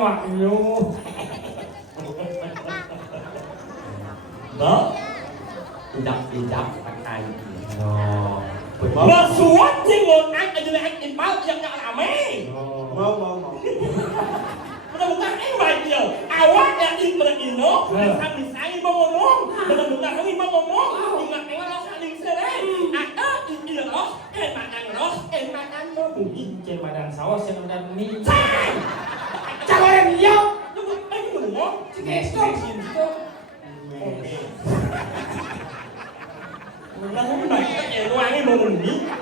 Maknyo. đó. Đập pakai. Oh. Mà suốt thì nguồn anh ở dưới này anh in báo yang nak rame. Mau. Mudah-mudahan anh baik dia. Awak yang in pada ino, sambil saya mau ngomong. Mudah-mudahan kami mau ngomong. Ingat enggak lo saling sere. Ada ini lo, makan lo. Trên mà đằng sáu trên ông đàn ni. Sai. Chào em yêu. Nó bị anh ngủ không? Nghe Mudah không baik các em doang ini mau ngomong.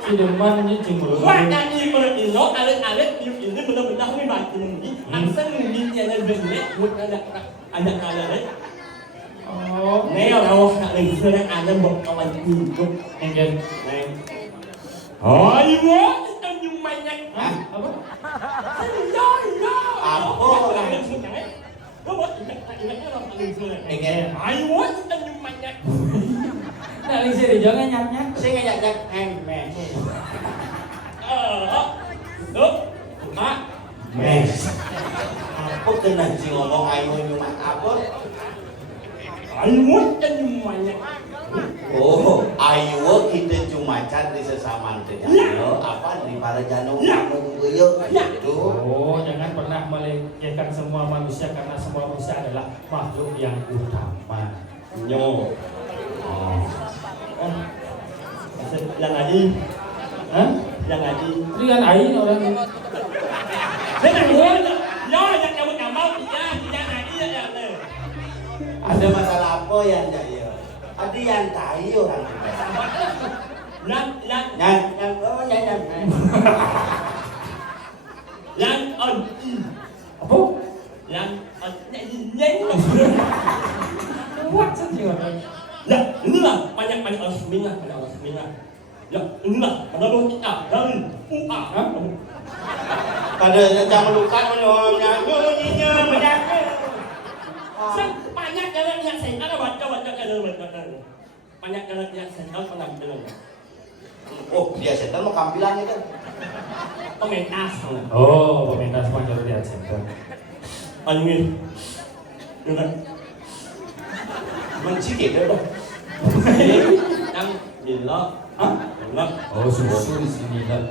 Chị đừng mang như chừng một Wah, yang in pada ino, alit ini mudah-mudahan kami baik ini. Angsa ngin dia dan benih, ada deh. Oh. Nếu đâu mình xưa đang ăn lên một công anh tìm chút Anh Dân. này. Hỏi quá, anh dùng mày nhanh. Hả? Apa? Lo. Apa? Làm lên xưa chẳng ấy. Có một chuyện nó làm mình xưa này. Ingin. Hỏi quá, anh dùng mày nhanh. Nah, Linh Siri jangan nyap-nyap. Saya ngajak mes. Được. Hả? Mes. Apa kena si ngomong ayo nyumak apa? Hỏi quá, anh dùng mày nhanh. Oh, ayo kita cuma cari sesama tejano, apa di para jano kamu yuk, gitu. Oh, jangan pernah melecehkan semua manusia karena semua manusia adalah makhluk yang utama. Nyo. Oh, Yang ngaji. Hah? Yang ngaji. Rian Ain orang ini. Saya tak boleh. Yo, yang kamu nggak mau tidak ngaji ya. ada masalah apa yang jaya? Ada yang tahu orang kita. Yang on Apa? yang nyanyi. What sih orang? Ya, inilah banyak orang semingat, Ya, inilah ada kita dari UA. Kada yang melukat orangnya, bunyinya banyak. Banyak jalan yang saya ada baca banyak jalan yang saya penampilan. Oh, dia sental mau kampilannya kan? Pementas. Oh, pementas mah kalau dia center. Angin. Dengar. Mencikit dia dong. Yang gila. Gila. Oh, susu di sini dah.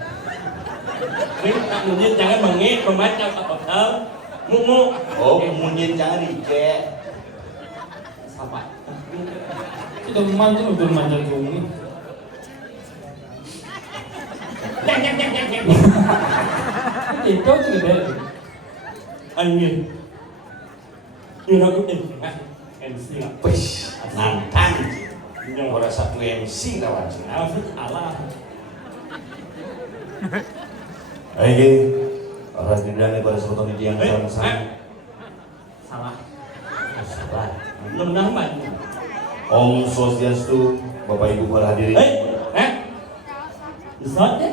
Tak mungkin jangan mengit membaca apa-apa. Mumu. Oh, kemudian jangan reject. Sabar. Kita manja udah manja cumi. Yang. Itu juga deh. Angin. Ini aku MC lah. Wih, nantang. Orang satu MC lawan sini. Allah. Ayo, orang tidak nih pada sebetulnya dia yang salah. Salah. Salah. Benar banget. Om Swastiastu, Bapak Ibu para hadirin. Giỡn đấy.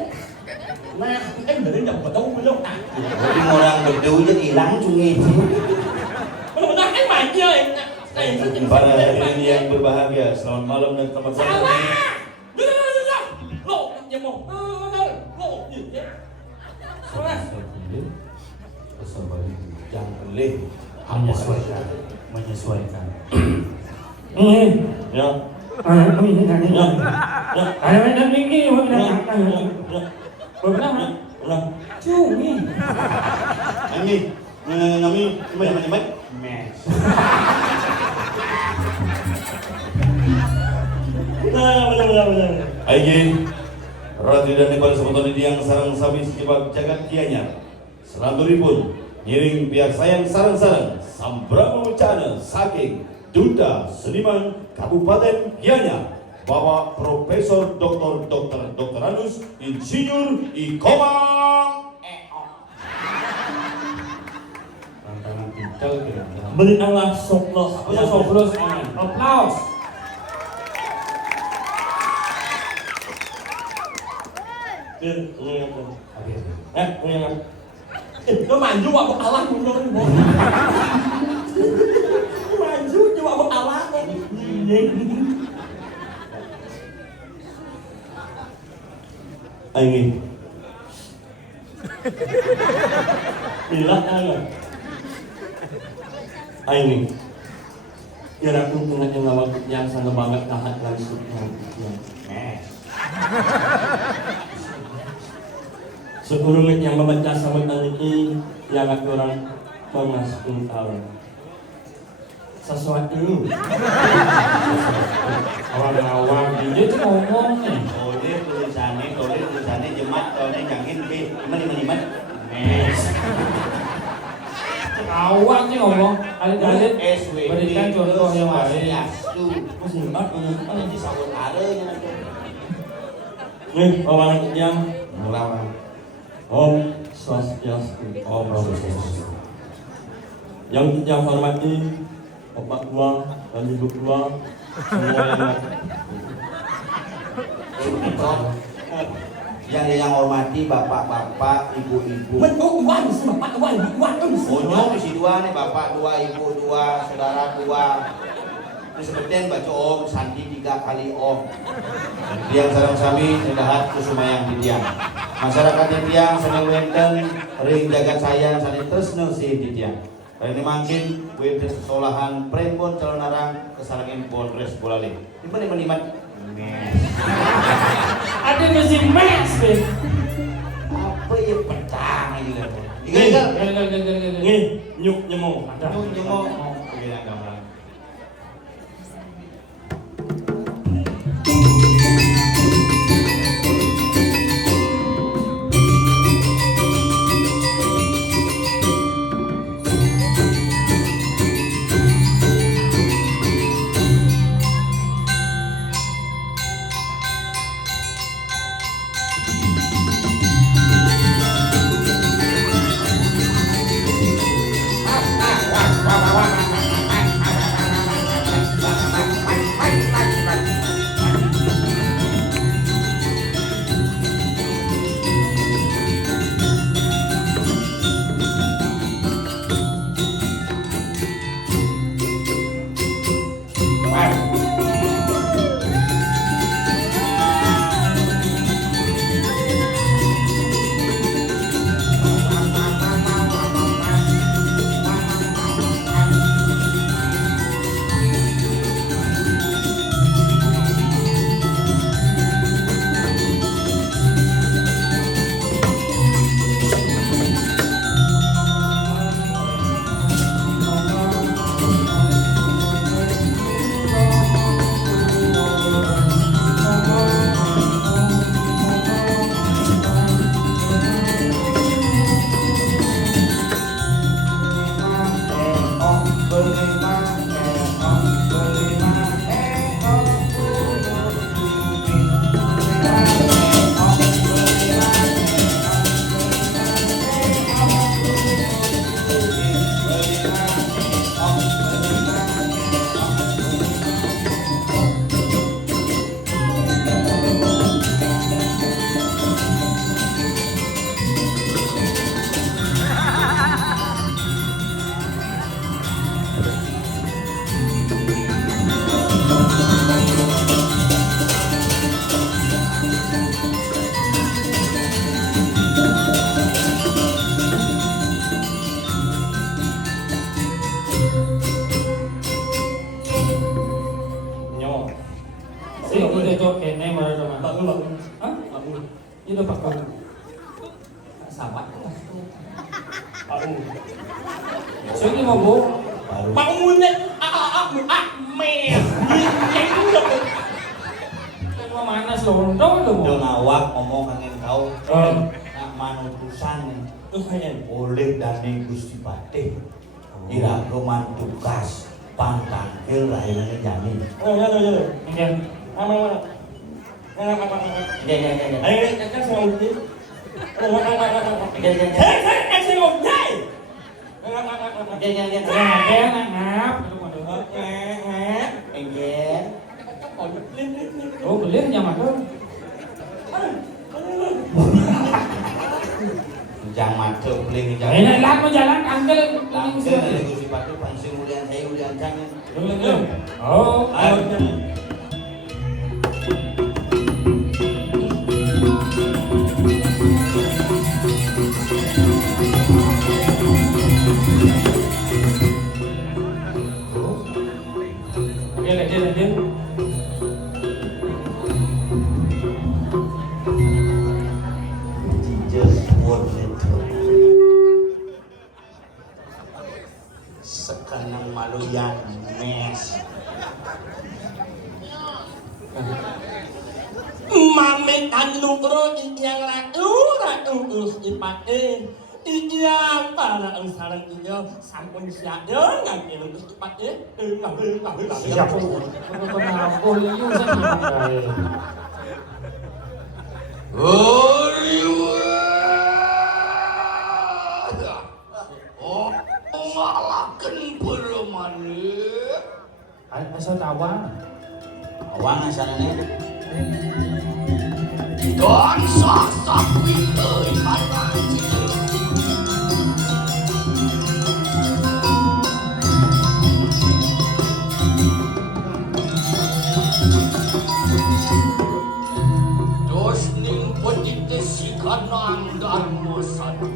Mà em đừng đọc vào đâu đâu à. Jadi orang berdua hilang cungi. Benar em mà chơi. Para hadirin yang berbahagia, selamat malam dan selamat datang. Salah. Lộ nhiều một. Lộ gì thế? Salah. Jangan pelih. Menyesuaikan. Ya. Ini kan ini. Ya. Ada mana ini? Mana? Mana? Lah. Cumi. Ini, kami cepat. Mes. Benar. Ayo, Ratu dan Nepal sebetulnya yang sarang sabi sejebak jagat kianya. Selanjutnya ngiring pihak sayang sarang-sarang sambrama bencana saking Duta Seniman Kabupaten Gianyar, Bapak Profesor Dr. Anus Insinyur Ikomang Tantangan pintar kira-kira. Beri Allah soplos. Applause. Applause. Nó maju apa Allah dulu. Maju coba apa Allah. Anh nghĩ Ilah Allah. Anh nghĩ ya aku ingat yang lama yang sangat banget tahan langsung Sekurang yang membaca sama ini yang aku orang memasukin tahun sesuatu Orang awam dia tuh ngomong nih. Oleh tulisannya jemaat, oleh yakin ke iman. Awam nih ngomong. Alit-alit SWD berikan contoh yang baik. masih empat Ini disambut adanya nih orang yang melawan Om Swastiastu. Om Swastiastu. Yang kita hormati Bapak Tua dan Ibu Tua semua yang hormati bapak-bapak, ibu-ibu. Uang sih Bapak uang Onyong isi dua nih, bapak dua, ibu dua, saudara dua. Ini seperti yang baca om, sandi 3 kali om. Diang sarang sami, sedahat kusumayang di diang. Masyarakat yang diang, senang wenten, ring jagat sayang, saling tresno si di diang. Dan ini makin, wenten solahan, prembon calon narang, kesarangin Polres Bolali. Iman. mes. Ada mesin mes deh. Apa ya pecah ini lah. Nih, nyuk nyemong. Nyemong. Bilang gambar. Ini Pak Kang. Sama. Sige mo po. Pangunit men. Kan mamanas londo lo mo. Dong awak ngomong kangen kau. Nak manutusan oleh Dani Gusti Patih. Iragoman tugas pantangkil lahirnya Jani. Kemudian oh belir nyaman tuh. Jangan beling jangan. Enak lah mau jalan angkel lagi Saya Gusti Patih pansi ulian saya ulian jangan. Oh, ayo. Lanjut. Just one little. Sekarang malu yang mes. Mame kanugro yang ratu Gusti Iya para ang sarang iyo sampun siya ngan ilong Gusti Patih. Siap po. Ako yun sa mga. Oh, ngalaken peremane. Asa tawang. Awang asanane. Dan sasak winter marang. Dos ning petite sikanan dan mosadu.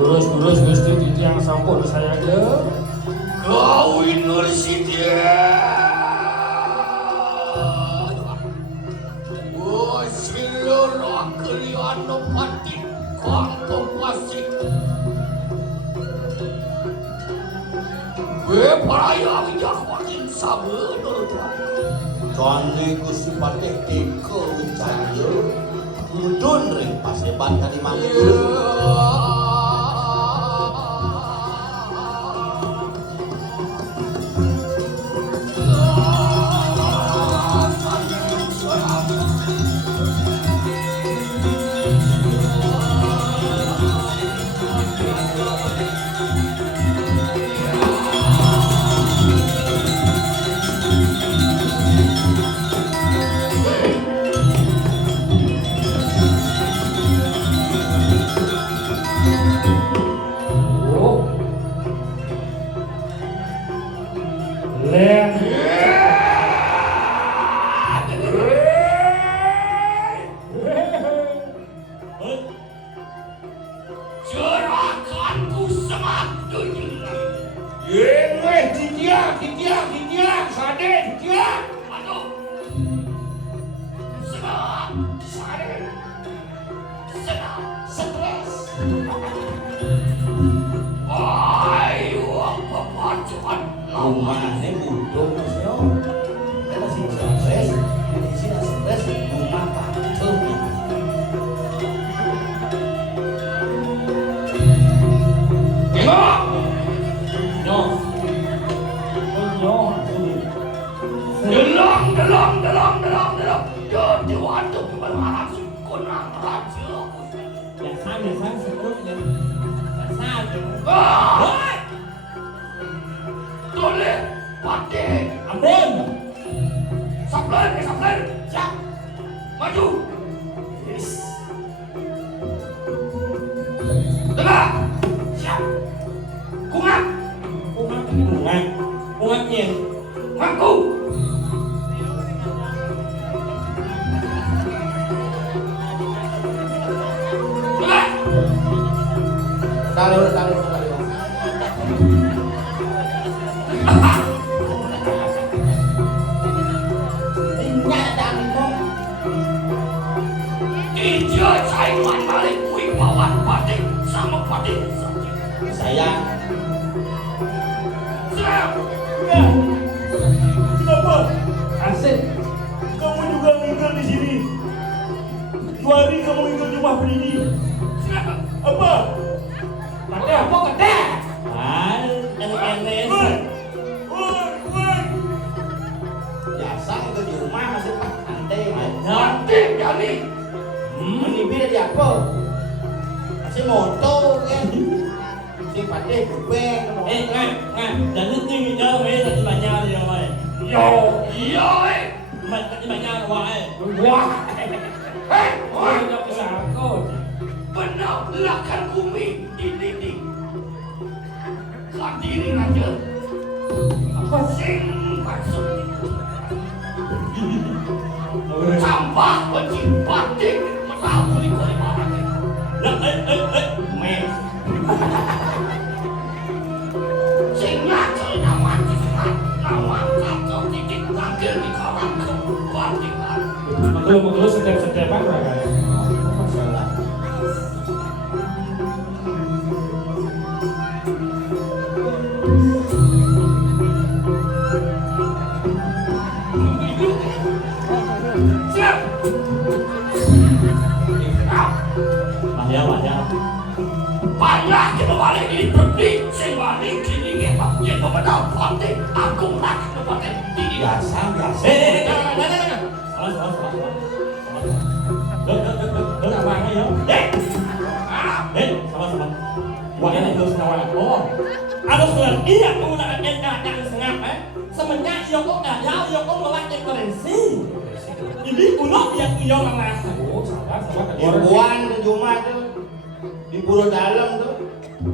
Lurus Gusti Titi yang sampun saya ke. Kau universitas. Panopati Kantopasik Beparaya Wijakwakin Sabener Jane Gusti Patih Dika Wijaya mudhun ring paseban kadimanggih Gerakanku sangat kejelas. Didiak, Sade, didiak. Aduh. Senang, Sade. Senang, stres. Ayo, pepacuan rumahnya butuh mas yo kita sih stres di sini stres rumah pacul Tengok. Delong. Jadi waktu berharap kunang raja. Biasa seterusnya. Biasa. Ah! Toleh, Patih. Ampun. Saplen. Siap. Maju. Yes. Tengah. Siap. Kungat. Ungatnya. Ngaku. Tengah. taruh Ija Saiman balik wibawan Patih sama Patih. sayang Siap. Ya. Kenapa? Asik. Kamu juga tinggal di sini. 2 hari kamu tinggal di rumah ini. Siap. Apa? Ada apa kete? Enak-enak. Woi. biasa itu di rumah masih pak santai Patih jadi. ini beda di apa masih moto kan si Patih bebek Ngan. Jadi tinggi jauh tadi banyak dia mai. Iya. Tadi banyak wae. Wah, Hei, oi. udah bisa aku. Benar lakan bumi ini. Kadiri raja. Apa Sing masuk. Sampah benci Patih melaku di kota. Meh. Sing ngacel nama disebut nama kacau titik tangkil di kolam kebatilan. Makhluk setiap apa kan? masalah Siap. Mahya. Banyak kita balik ini berdiri. Sing balik kini ngepak. Yang pemenang Patih. Aku nak Patih. biasa Salah. Được, làm vàng hay không? Đấy, sama. Wah, ini terus nawar. Oh, ada surat iya menggunakan NKK sengap, semenjak iyo kok nggak jauh, iyo kok melak konferensi. Jadi kuno yang iyo ngerasa. Oh, sabar di Buan ke Jumat tuh di Pulau Dalam tuh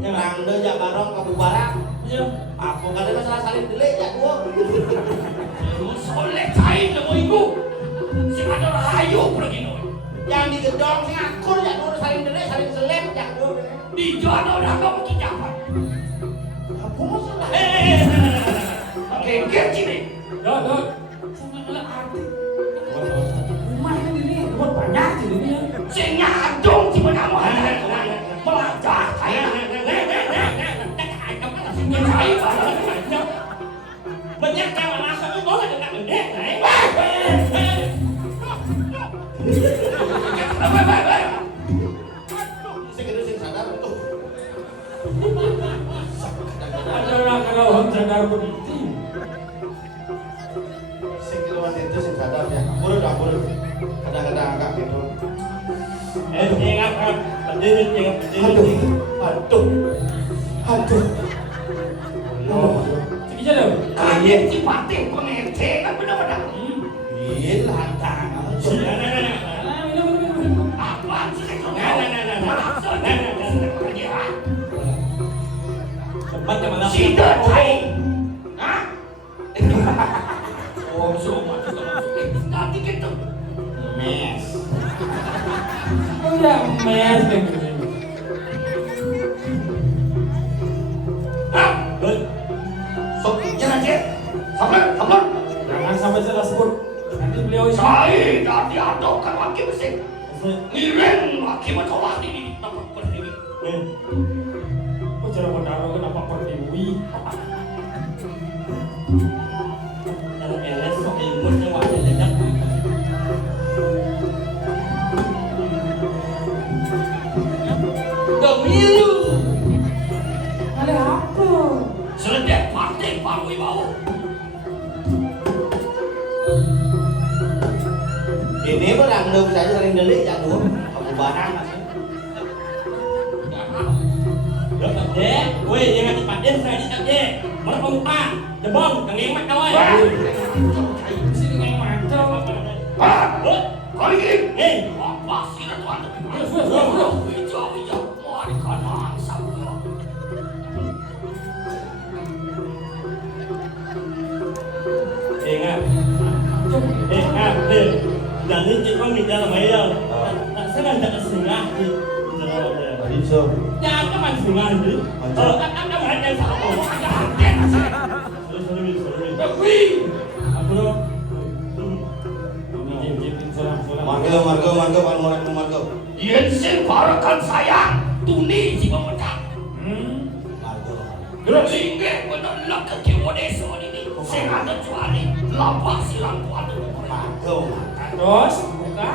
yang rangda jak barong ke Barat Iya. apa kada masalah salin delik jak dua Soleh cair lemu ibu. Sing ada rahayu pergi no. yang di gedong sing akur jak dua salin delik salin selem jak dua Di jodoh dah kamu kijapan. apa masalah Kengker cini. Dot. Sama arti. Rumah kan ini, rumah banyak jadi ini. Sing nyado Sing gede sing sadar tuh. Adalah kalau orang sadar begitu. Sing kiloan itu sing sadar ya. Ampun. Kadang-kadang agak gitu. Jangan apa? Aduh. Cik aja dong. Kalian cipatin pengece kan benar-benar. Iya, lantang. Minum. Apaan sih itu? Tempat yang mana? Sida cai. Hah? Oh, semua itu Nanti gitu. Mes. Oh ya, mes begitu. Hah? Sok Jangan cek. Sabar. Jangan sampai salah sebut. Nanti beliau ini. Saya dah diadokkan wakil mesin. Ngiren wakil menolak ini. Nampak berdiri. Kok cara menaruh kenapa perdiwi? Kalau LS sok ilmu yang wajah jejak. Pemilu. Ada apa? Seledek partai Parwi Bau. ini barang dong saya sering delik ya tuh. Aku barang masih. Dek, woi jangan dipaden saya di dek. Mana pengupah? Jebong, kengemat kawan. Sini dengan macam. Kali ini. Hei, Apa sih tuan? Sudah. Hijau. Mari kanan sama. ingat. Jadi cik kau minta sama dia. Tak senang tak senang di dalam dia. Tadi so. Jangan kaman senang di. Kan ada yang salah. Sorry. Aku dong. Marga marga. Yen sing barakan sayang tuni si pemetak. Marga. Inggih menolak kekiwa desa ini. Sing ada kecuali lapak silang kuat. Marga. Terus buka.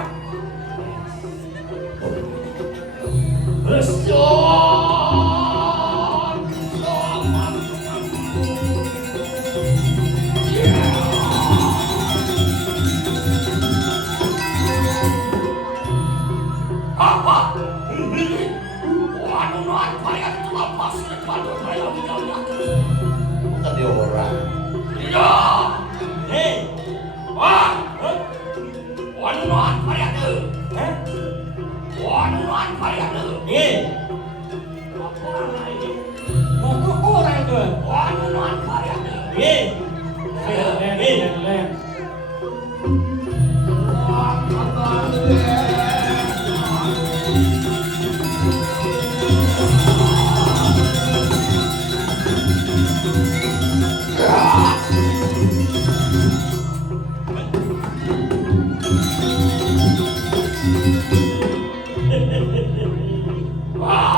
Apa? Waduh, payah itu lapas waduh, payah bicara. Tadi orang. Tidak. Hei, Wah. Waduh, payah itu. Waduh, payah itu. hei, Apa ini? Mau ke orang ke? Waduh, payah itu. hei, Len.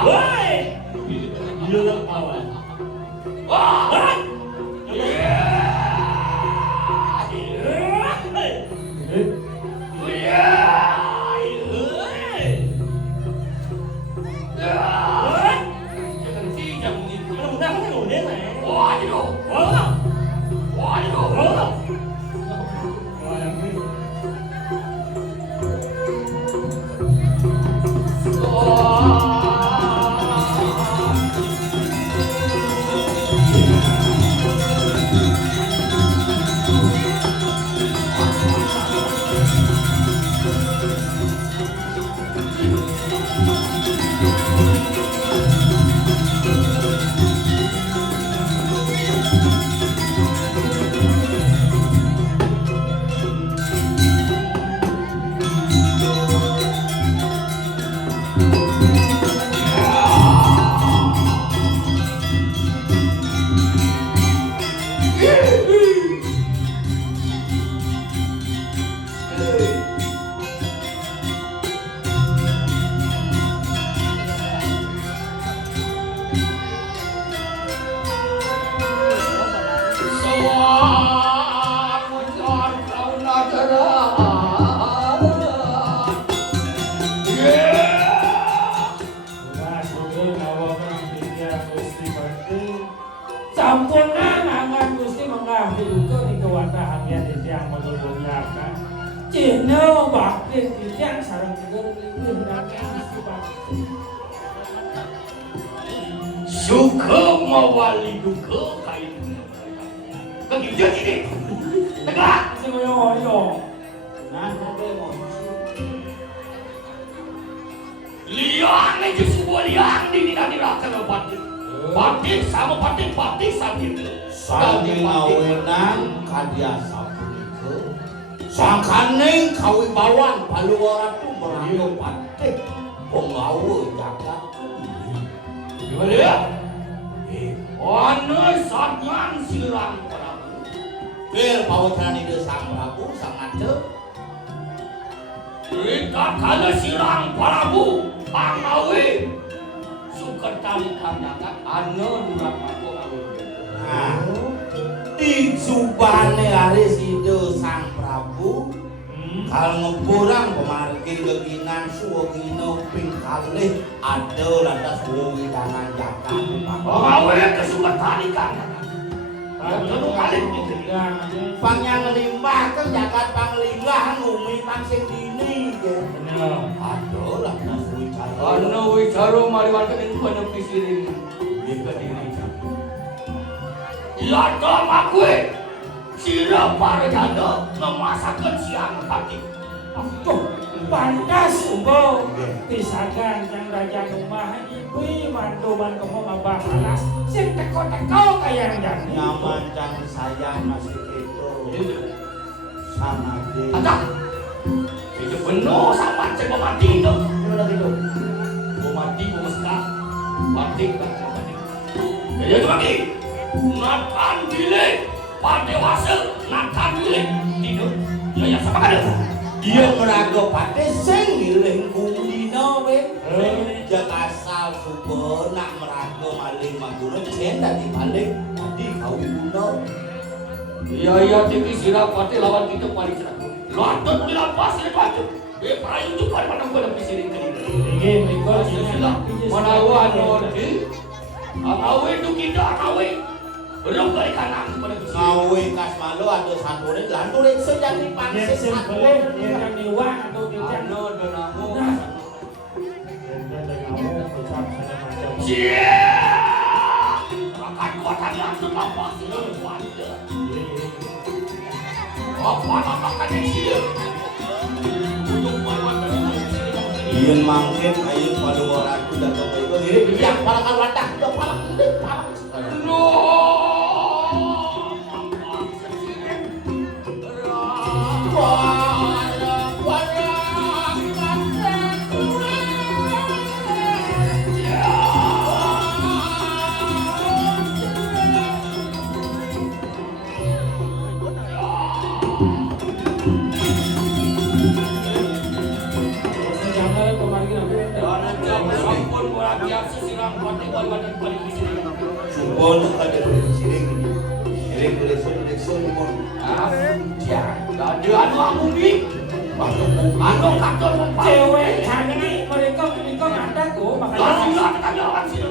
woi, dia nak kawan. Wah. Halo, bakit yang sarang tidur hendaknya istighfar. Suka mawali duka kain. Kegiatan ini. Tegak. Yo. Nah, ada mau. Liang itu sebuah liang di neraka batin. Batin sama batin sakit. Sami ngawenang kadia sapunika. Sangkane kawibawan paluara tu meranggo patik pengawe jagat. Gimana ya? Ana satman sirang Prabu. Bir pawutan ide sang Prabu sang ade. Kita kala sirang Prabu pangawe. Suketali kandangan ana nurat aku ngawe. Nah, di jubane aris ide sang Prabu. Kalau ngeborang pemargi keginan suwegino ping kalih ada lantas wewidangan jagat. Pangawe kesuketali kandangan. Tentu kali itu. Pangyang limbah ke jagat panglingah ngumi pangsing dini ya. Ada lantas wicara. Ana wicara mariwatan ing kono pisiring di Kediri. Ya makwe. Sira parjana memasakan siang pagi. Tuh, pantas umbo. Pisakan yang raja rumah ibu mantuban kamu ngabah halas. Sing teko-teko kaya yang Nyaman cang sayang masih itu. Sama dia. Ada. Itu benar sama cek mati itu. Gimana gitu? Mati muska. Mati kan mati. Jadi itu lagi. Nakan bilik. Padewasa nakan bilik tidur. Ya sama kan. Dia merago pate sing milih kundina we. Jak asal subuh nak merago maling maguna jen dadi balik dadi kawiguna. Iya tinggi sirapati lawan kita paling cerah. Lantut dilampas ini baju. Perayu juga pada gua lebih siring ke ini. Ingin ikut Sila menawan nodi. Amawe itu kita amawe. Belum balik kanan pada besi. Ngawe kas malu ada santune lantune sejak di yang pangsing sempelih yang niwang atau tidak. Ano donamu. Cia. Makan kuatan langsung lampas ini wanda. Apa makan yang cia? Yen mangkin ayo pada orang itu datang itu diri yang palakan wadah udah palak gede palak. Sumpon ada siring siring direksi mon. Ya, tadi anu amuni. Anu kantor mempan. Cewek cantik mereka ada kok makanya. Langsung kita jalan sih.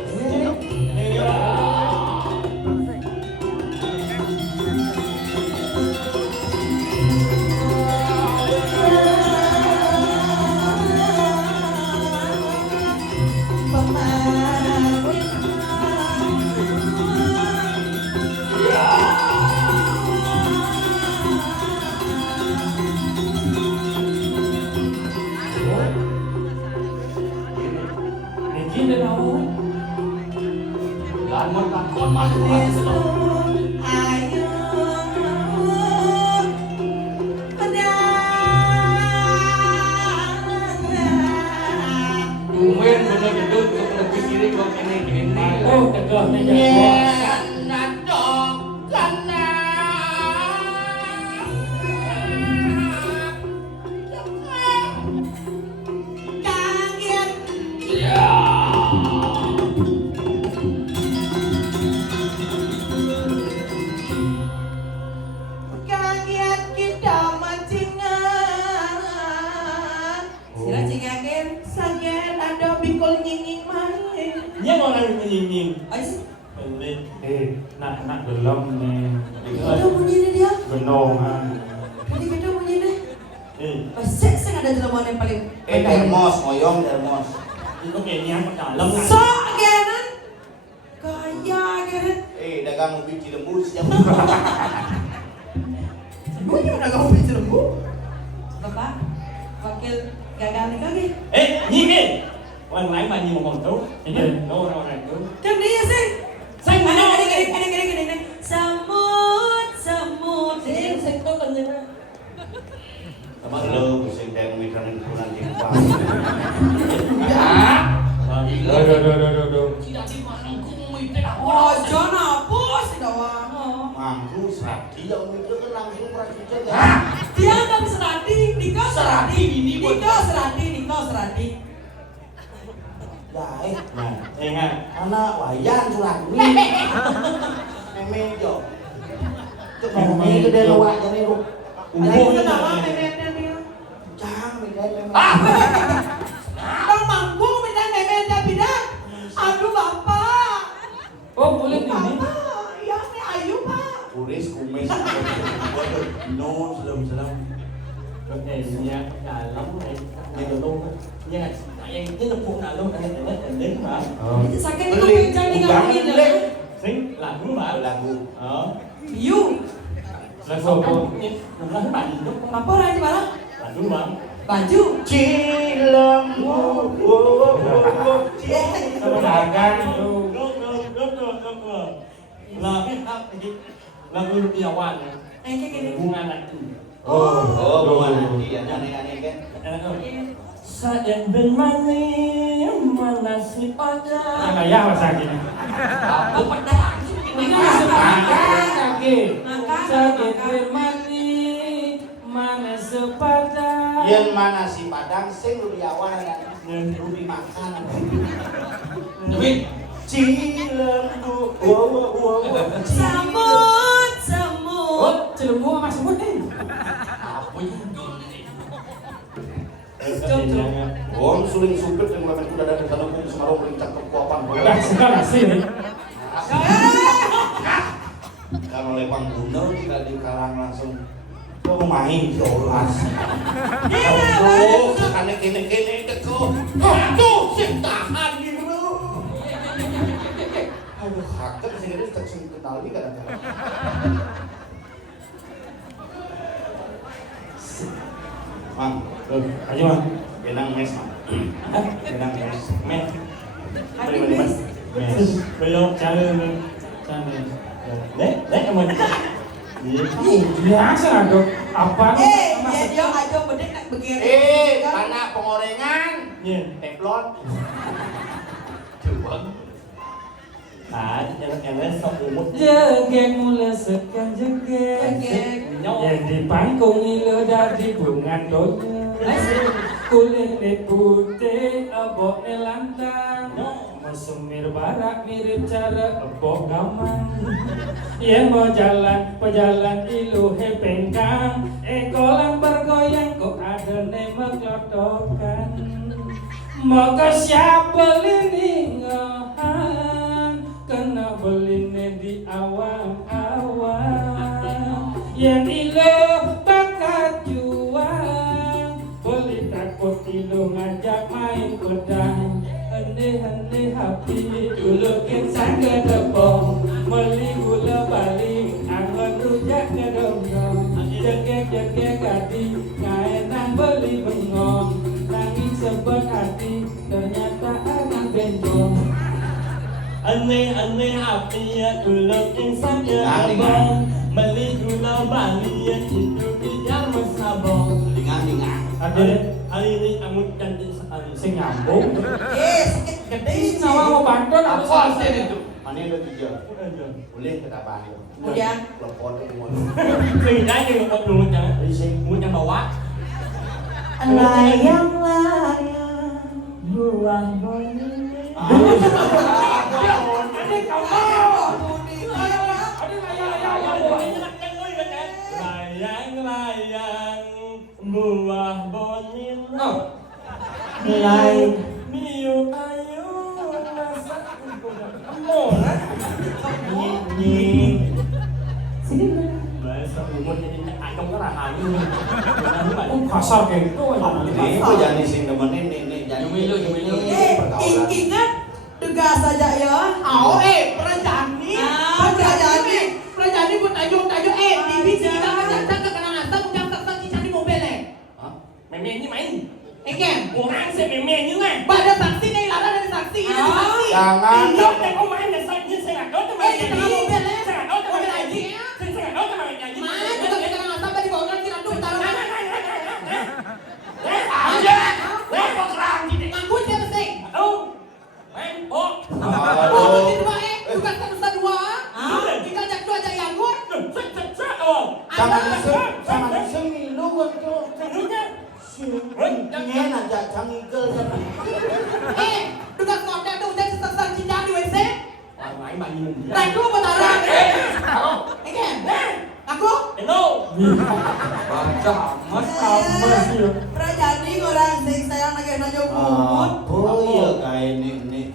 Nak gelem nih. Ada bunyi dia. Genongan. Ini kita bunyi deh. Eh, Pasal Sing ada jelema yang paling Dermos, moyong dermos. Itu kayaknya apa dalam kan? sok genan. Kaya genan. Dagang ubi Cilembu siap. Gue juga dagang ubi Cilembu. Bapak, wakil gagal nih kaki. Nyike. Orang lain banyak ngomong tuh. Ini orang-orang itu. Kan dia sih. Saya mau Gini. Semut. Ini sektor ternyata. Halo, pusing dan migran kurang timpa. Tidak dimangku memimpin aku. Oh, jangan apa sih kawan. Mangku serati yang itu kan langsung praktik ya. Dia nggak bisa serati, Niko serati. Daik. Nah, ingat. Anak wayan surat ini. Memejo. Itu meme gede luak jadi lu. Ini kenapa memetnya dia? Jangan beda meme. Bang mangku minta memetnya beda. Aduh bapak. Oh, boleh nih. Bapak, ya nih ayu pak. Kuris kumis. No, selam. Ini dalam ini belum. Yang itu nepuk dalam ini mah. Itu sakit itu kencang nih ngalamin ya. Sing lagu mah. Lagu. Oh. You. Lagu apa? Lagu baju. Apa orang itu malah? Lagu bang. Baju. Cilembu. Dagang itu. Lagu piawan. Kayak gini. Bunga nanti. Oh, bukan nanti ya aneh-aneh kan. Sayang bermani mana si pada. Nah, ya masa gini. Apa pedang? Ini sepadan kaki. Makan. Sakit bermani mana sepadan. Yen mana si Padang sing Rudiawan kan Rudi makan. Duit. Cilembu. Semut. Oh, Cilembu sama semut nih. Apa itu ini? Wong suling supir yang melakukan kuda dari tanah pun semarang melincak kekuatan. Udah sekarang sih nih. Kalau lewang gunung kita di karang langsung. Kau main jolas. Tuh, kene teko. Tuh, sing tahan di bro. Aduh, haket sing ini tak sing kenal iki kadang-kadang. Mang, Ayo, Mang. benang mes, Mang. Benang mes. Mes. Belum cara ni. Lek aman. Biasa dong. Apa? Dia aja bedek nak begini. Anak pengorengan. Ni. Teflon. Coba. Yang lain sok umut. Jegek mula sekian jegek. Yang di pangkung ilo dari bunga donya. Kulitnya putih, aboknya lantang. Mesumir barak mirip cara ebok gamang. Yang mau jalan, pejalan ilu hepengkang. Kolang bergoyang kok ada nema klotokan. Maka siapa lini ngahan, kena beline di awang-awang. Yang ilo bakat juang, beli takut ilo ngajak main pedang. Hene hati dulu kisah ke debong, meli gula balik, angon rujak ke dongdong. Jegek hati, ngaenang beli bengong, nangis sebut hati, ternyata anak benjong. Aneh hati ya dulu kisah ke debong, meli gula balik, itu tidak mesabong. Lingan. Ada Hari ini kamu cantik sekali. sing nyambung. Sakit gede Ini nawa mau bantuan atau Apa selesai? sih itu? Mana ada 3? Boleh kita panggil. Kemudian? Lepon semua. Sehingga yang mau dulu jangan. Mau yang bawa. Layang Buah boni. Ada kau mau. Layang buah boni. Oh, Layang miu ayu rasa mona. Nyi. Sini. Bahasa umur jadi kacang ke rahani. Kasar kayak gitu. Ini kok jadi sing nemenin ini jadi Yumilu. Ingat tugas saja ya. Perajani. Perajani. Perajani buat tajuk-tajuk TV kita kan kenang asam jam tak cicani mobil Meme ini main. Eken. Orang sih meme ini lah. Pada saksi nih Lara dari saksi. Ini dari saksi. Jangan. Iya, kau main dasar ini saya nggak tahu teman Di tengah mobil Saya nggak tahu teman Mobil jadi. lagi. Saya nggak tahu teman jadi. Main kita kenang asam tadi bawa kan kita tuh taruh. Aja. Kok kerang gini? Ngangkut siapa sih? Oh. Main oh. Oh, di dua bukan satu dua. Kita ajak dua aja yang gue. Jangan semilu itu. Ingin aja cangkel sama. Tugas konten tuh udah sesar cincang di WC. Main bagi muda. Nah, itu apa taruh? Eken. Aku? Hello. Baca amas ya. Perajani orang sing sayang lagi nanya kumut. Oh iya kayak ini.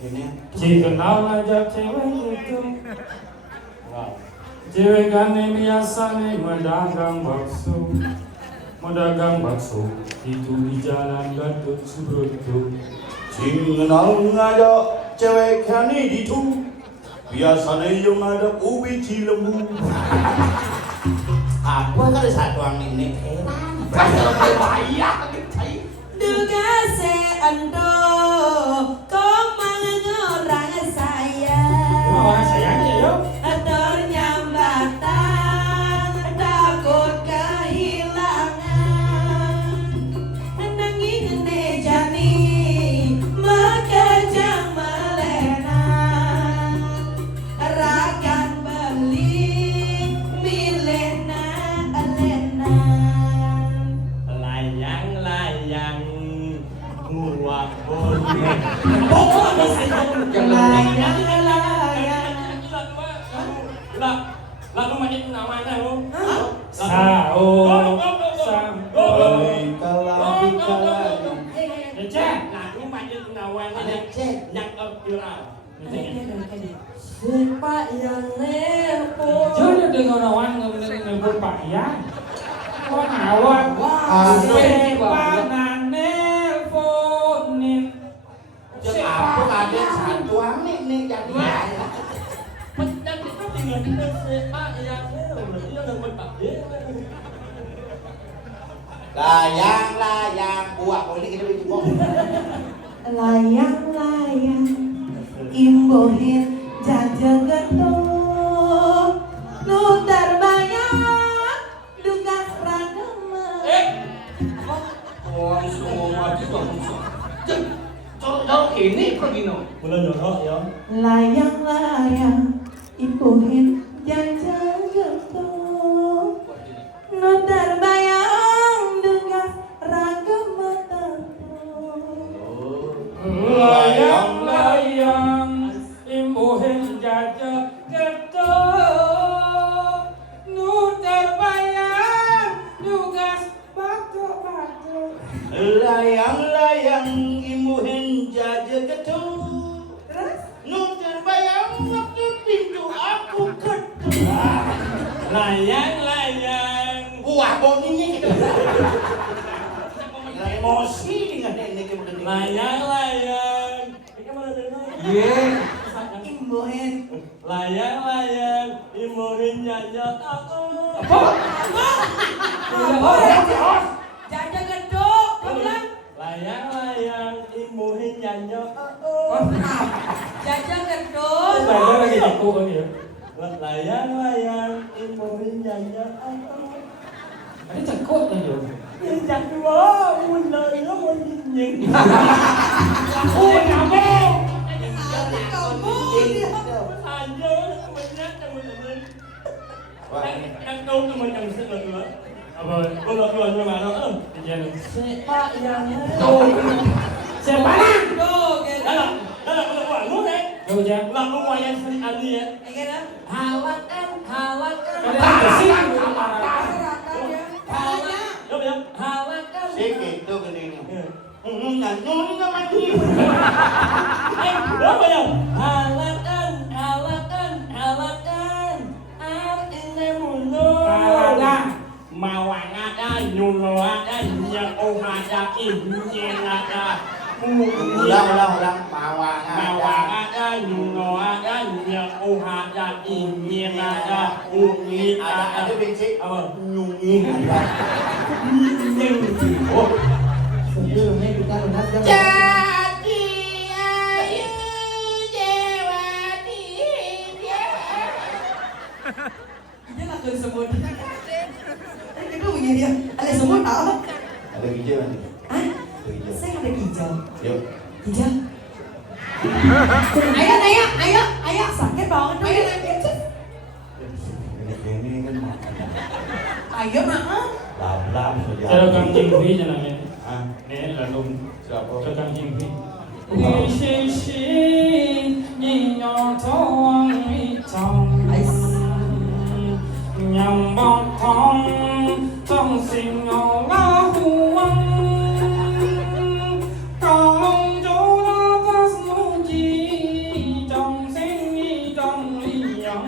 Jika ngajak cewek itu, cewek kan biasanya medagang bakso itu di jalan Gatot Subroto. Kenal ngajak cewek kan itu biasanya yang ada ubi cilembu. Apa kan satu ang ini? Duga se ando kau mengorang saya. Orang sayangnya yo. Ador nyambatan takut kehilangan. Nanging nejani makajang melena. Rakan beli milena alena. Layang buah boleh. Lagu macam namanya lo. Sao. Cek, lagu macam namanya yang viral. Siapa yang nelpon? Jangan dengar orang nelpon Pak Ian. Kau ngawak. Siapa nelponin? Aku ada satu ang ini jadi. Macam kita tinggal di siapa yang dia dapat tak dia. Layang buah boleh kita bikin. Layang imbohin jajang gendong nutar bayang duga ragama. Orang semua mati tuh. Jorok ini pergi no. Boleh jorok ya. Layang imbohin jajang gendong nutar bayang duga ragama Layang imbuhin jajah ketok nu terbayang nugas batu-batu. Layang imuhin jaja ketuk. Nu terbayang waktu pintu aku ketuk. Layang. Buah boninya gitu. Emosi dengan ini kemudian. Layang. imbohin Layang. Imohin nyanyi aku. jajang gendong pulang Layang. Imohin nyanyi aku. jajang gendong Saya lagi aku kan ya. Layang. Imohin nyanyi aku. Ini cekut kan yo. Yang kedua, mulai mau nyinying. Aku nyamuk. kamu Aja, banyak teman-teman. Kan kau teman yang sebelum Apa? kalau keluar rumah lo, Jangan. siapa yang Siapa? tuh dalam keluar lu deh. Kau jangan. Lalu wayang seni Ali ya. hawakan Kalian bersih. Yo bilang hawakan. Sikit tuh gini. Nyanyi sama dia. Berapa ya? Hawakan. Ini mulu. Hawakan. mawang ada nyulo ada yang ada yang ada Ulang mawang ada nyulo ada yang ada yang ada uni ada benci apa nyungi ada. oh Sebelumnya kita lunas dan Jadi ayu jewati dia lakukan semut. Itu begini dia. Ada semut tahu? Ada hijau nanti. Hah? Ada hijau. Saya ada hijau. Yuk. Hijau. Ayo, sakit banget. Ayo, Ini kan makan. ayo, maaf. Lab saja. Cara Kang Jingwi jenenge. Ah, Nih lalu siapa? Cara Kang Jingwi. Ni shi shi ni yo tong mi tong. Nhằm bọc thong trong sinh ngầu la huang trong chỗ la phát nụ chi trong sinh y trong lý yong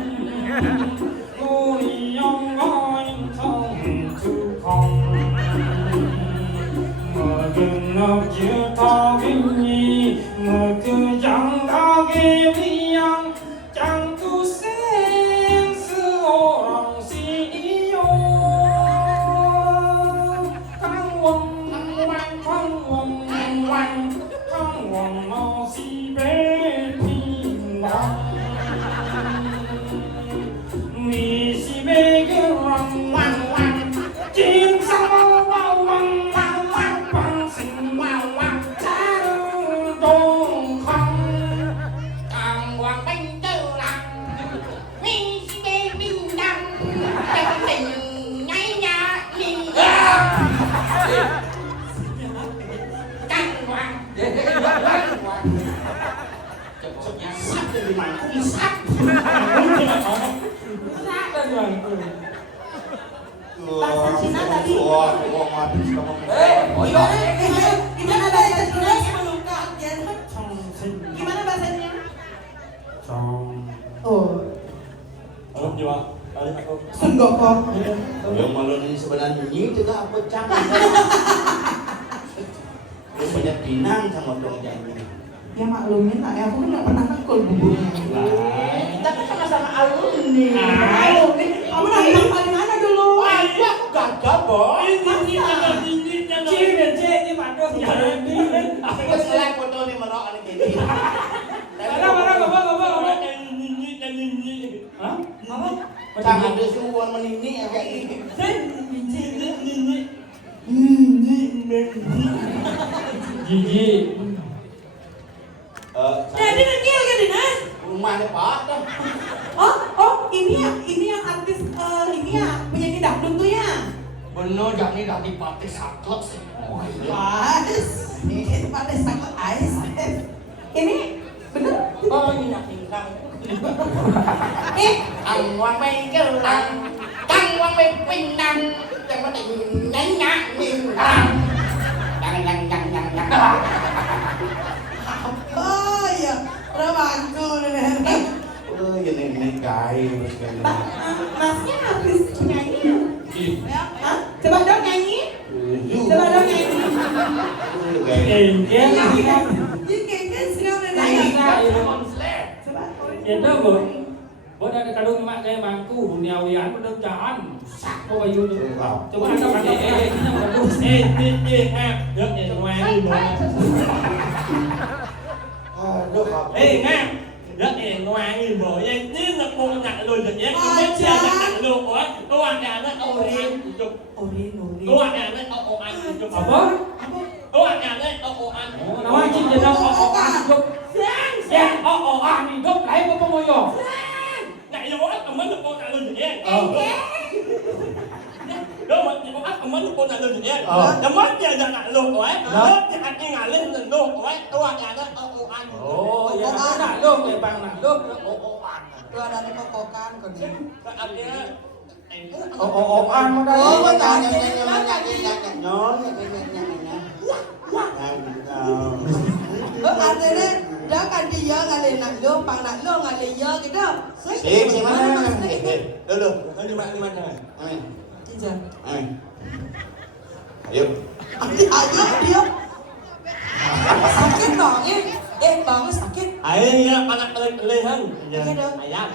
nụ lý yong gọi thông tu không mở gừng ngọc chưa thọ kinh nhi mở cứ chẳng thọ ghê lý yong chẳng tu sen sư ô rong si yo thăng quân nó si bê thiên đàng mi si bê cái rong chim sao wow bằng sinh cha đông không Càng hoàng bánh tư lặng Minh si bê minh đăng Tình tình nháy nhá Minh Càng hoàng sắp từ mày cũng sắp Uang habis kamu. Gimana bahasa Cina meluka? Gimana bahasanya? Oh, Alam juga aku Sunggoko. Yang malu ini sebenarnya ini juga apa canggih. Lu banyak pinang sama dong jangan. Ya maklumin lah, aku kan nggak pernah nangkul buburnya. Tapi sama-sama alumni Alumni, kamu nangkul paling mana dulu? Aku gagal boy Cik ini mandos jangan di. Aku selai foto nih merok ini kayak gini. Hah? Apa? Jangan ada suruhan menini ya kayak gini. Gigi. Jadi nanti lagi Dinas. Rumahnya Pak. Ini yang artis ini ya penyanyi dangdut tuh ya. Bener Jani dari partai saklek sih. Oh iya. Pas, ini pada sangat ais. Ini bener? Oh ini nak tingkang Eh, Ang hoàng mây kêu lăng Tăng hoàng mây bình đăng Chẳng có định nháy nhạc mình đăng Đăng oh iya, rebahanku nih. Ini gay. Masnya artis penyanyi. Iya. Hah? Coba dong nyanyi. Coba dong nyanyi. Iya. Ini kayaknya siapa nih? Coba. Itu bu. Buat ada kadung mak kayak mangku duniawian udah jangan sak kau bayu tu. Coba ada kadung ini kadung. Rất là ngoan Aduh, nè rất là ngoan như bộ vậy nếu là cô nặng luôn được nhé cô biết chưa nặng luôn của cô ăn gà nó ô riêng chụp Orin. cô ăn gà nó ô ăn chụp Apa? cô ăn gà nó ô ăn Nama cik dia dah hidup. Ya, hidup lain apa mau yo? nặng vô ắt mà mất được cô nặng luôn được nhé đúng mà chị có ắt mà mất được cô nặng luôn được nhé nó mất giờ nặng luôn của ấy mất thì ăn cái ngà lên dần luôn của ấy cô ăn gà nó ô ăn Oh, ya nak lu, ya bang nak lu. Itu ada di kokokan kan. ăn cái An mau dah. Oh, Artinya dia kan dia ngalih nak lu, pang nak lu ngalih ya gitu. Sip, mana? Dulu. đi bạn đi bạn này Ija. Ayo. Ayo dia. Sakit dong ya. Bangun sakit. Ayo anak lehan. Iya dong. Ayam.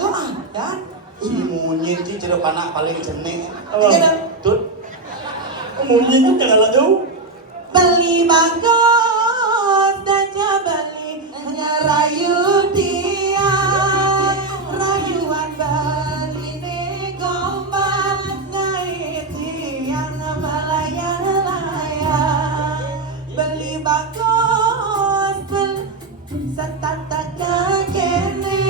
Lo ada. Si monyet sih jeruk anak paling jenih. Iya dong. Tut. Mungkin itu jangan lalu. Beli bagus dan beli ngerayu dia. Rayuan beli gombal naik tiang melayang-layang. Beli bagus beli setata kene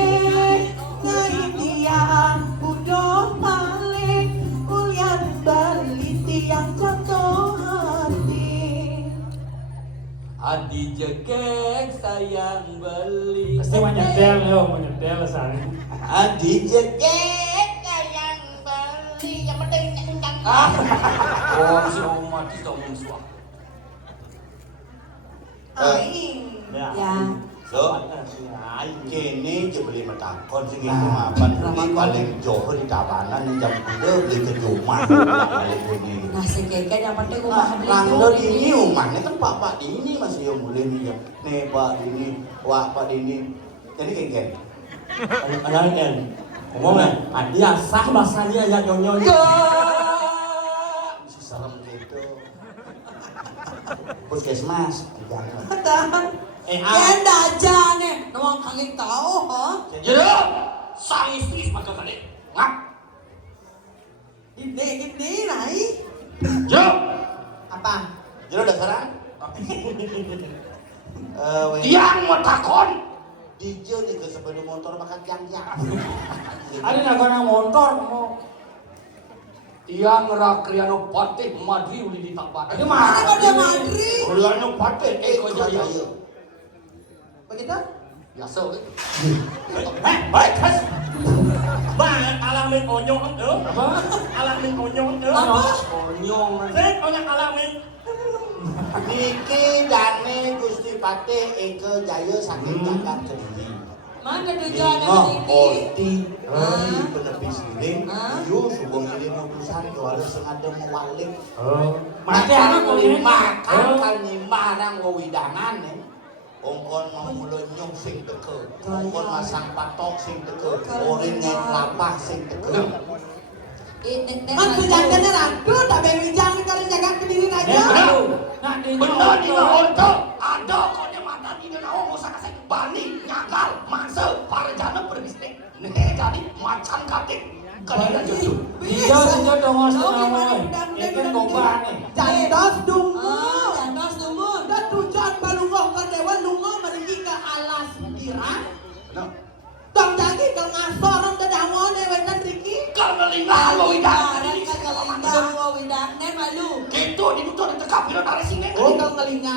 ngai tiang udah paling ulian beli tiang jatuh hati. Adi jekek sayang beli. Pasti menyetel yo, menyetel sana. Adi Jeket yang beli yang penting kencang. Oh, si Omar itu ngomong suah. Aing. Ya. So, kini je beli metakon sing itu mapan ini paling jauh di Tabanan jam udah beli ke rumah paling ini. Nasi keke yang penting rumah beli Langdo ini rumahnya kan pak ini masih yang boleh minjem. Nih pak ini, wah pak ini. Jadi kengken. Anak kan. Ngomong dia sah bahasanya ya nyonya. Si serem gitu. Puskesmas, jangan. Tahan. Kenda aja nih, nawang kaging tahu, ha? Jadi, sang istri maka kali. Ngap. Gede, nai. Jom. Apa? Jadi udah sekarang? Tiang mau takon. Dijo nih ke sepeda motor makan jang-jang. Ada nak motor mau. Tiang rakriano patih madi uli di tabat. Itu Mana mah. kau dia mandri? Uliannya patih, kau jaya. Begitu? Biasa kan? Baik kas. Banget alamin onyong itu. Apa? Alamin onyong itu. Konyong. Saya banyak alamin. Niki dane Gusti Patih Eke Jaya saking Jagat Cendhi. Mana tujuan Ningok ini? Oti Ri penepis giling Hah? Yu subong giling utusan Tuala sengada mewalik. Mati anak kau ini. Makan kali marang wewidangan ongkon memulai nyong sing teke, ongkon masang patok sing teke, orin ngek lapah sing teke. Man penjaga ratu, tak pengen jangan kalian jaga kediri aja. Benar di onto ada kok dia mata di naon usah kasih bani nyakal mangsa para jana berbisnis nih jadi macan katik kalian jujur Dijo dongos namoy. Ikan gobang nih. Jantos dungu. Dan tujuan balungoh ke dewa lungoh merigi ke alas kirang. Tong jagi ke ngasorong ke dangone wetan riki. karena lingah lo idah gitu dibutuh ditekap bila dari sini Oh, kau ngelinga.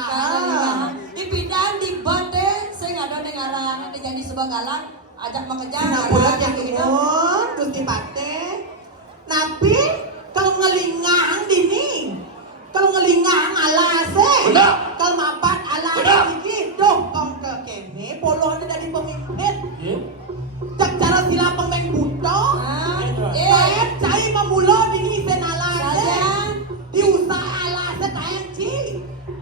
Dipindahan di bande, saya nggak ada dengaran, jadi sebuah galang, ajak mengejar. Sinapulat yang umur, Gusti Patih. Nabi, kau ngelingang dini. Kau ngelingang alase. Benar. Kau mapat alase Benar. dikit. Duh, kau ke kene, polohan dari pemimpin. Iya. Cak cara sila pemain buto. Taep, cai memulo dini sen alase. Sajan. Diusaha alase taep ci.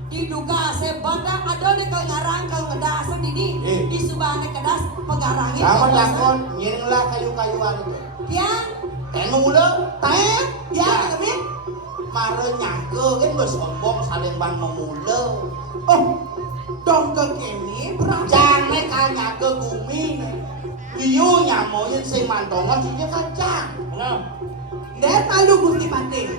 Diduga sebanda ada nih kau ngarang kau ngedas ini di subahane kedas pegarangin. Sama lakon nyiringlah kayu-kayuan itu. Tiang, Tenu muda, Taep, ya kami. mare nyangke kan bersombong saling bang memula. Oh, dong ke kene berapa? Jangan kanya ke bumi. Liu nyamoyin sing mantongan dia kacang. Dan malu Gusti Patih.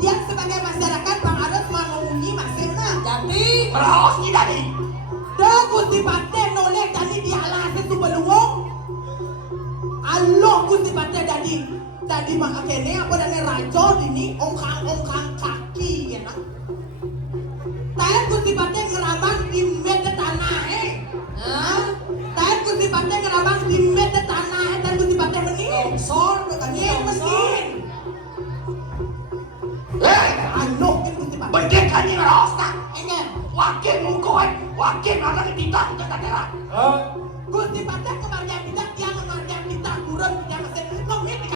Dia sebagai masyarakat Bang Aras mengungi masihna. jadi meraos tidak nih Dah Gusti Patih noleh jadi di alase tu beluong. Allah Gusti Patih jadi bang kene apa dane raja ini ongkang kaki ya nak. Tapi Gusti Patih ngerabang di meja tanah Tapi Gusti Patih ngerabang di meja tanah dan Gusti Patih meni. longsor katanya Mesin. Anu kan Gusti Patih. bedek kan ini meraos tak Enggak. wakil mukoy wakil ada di titah untuk daerah Gusti Patih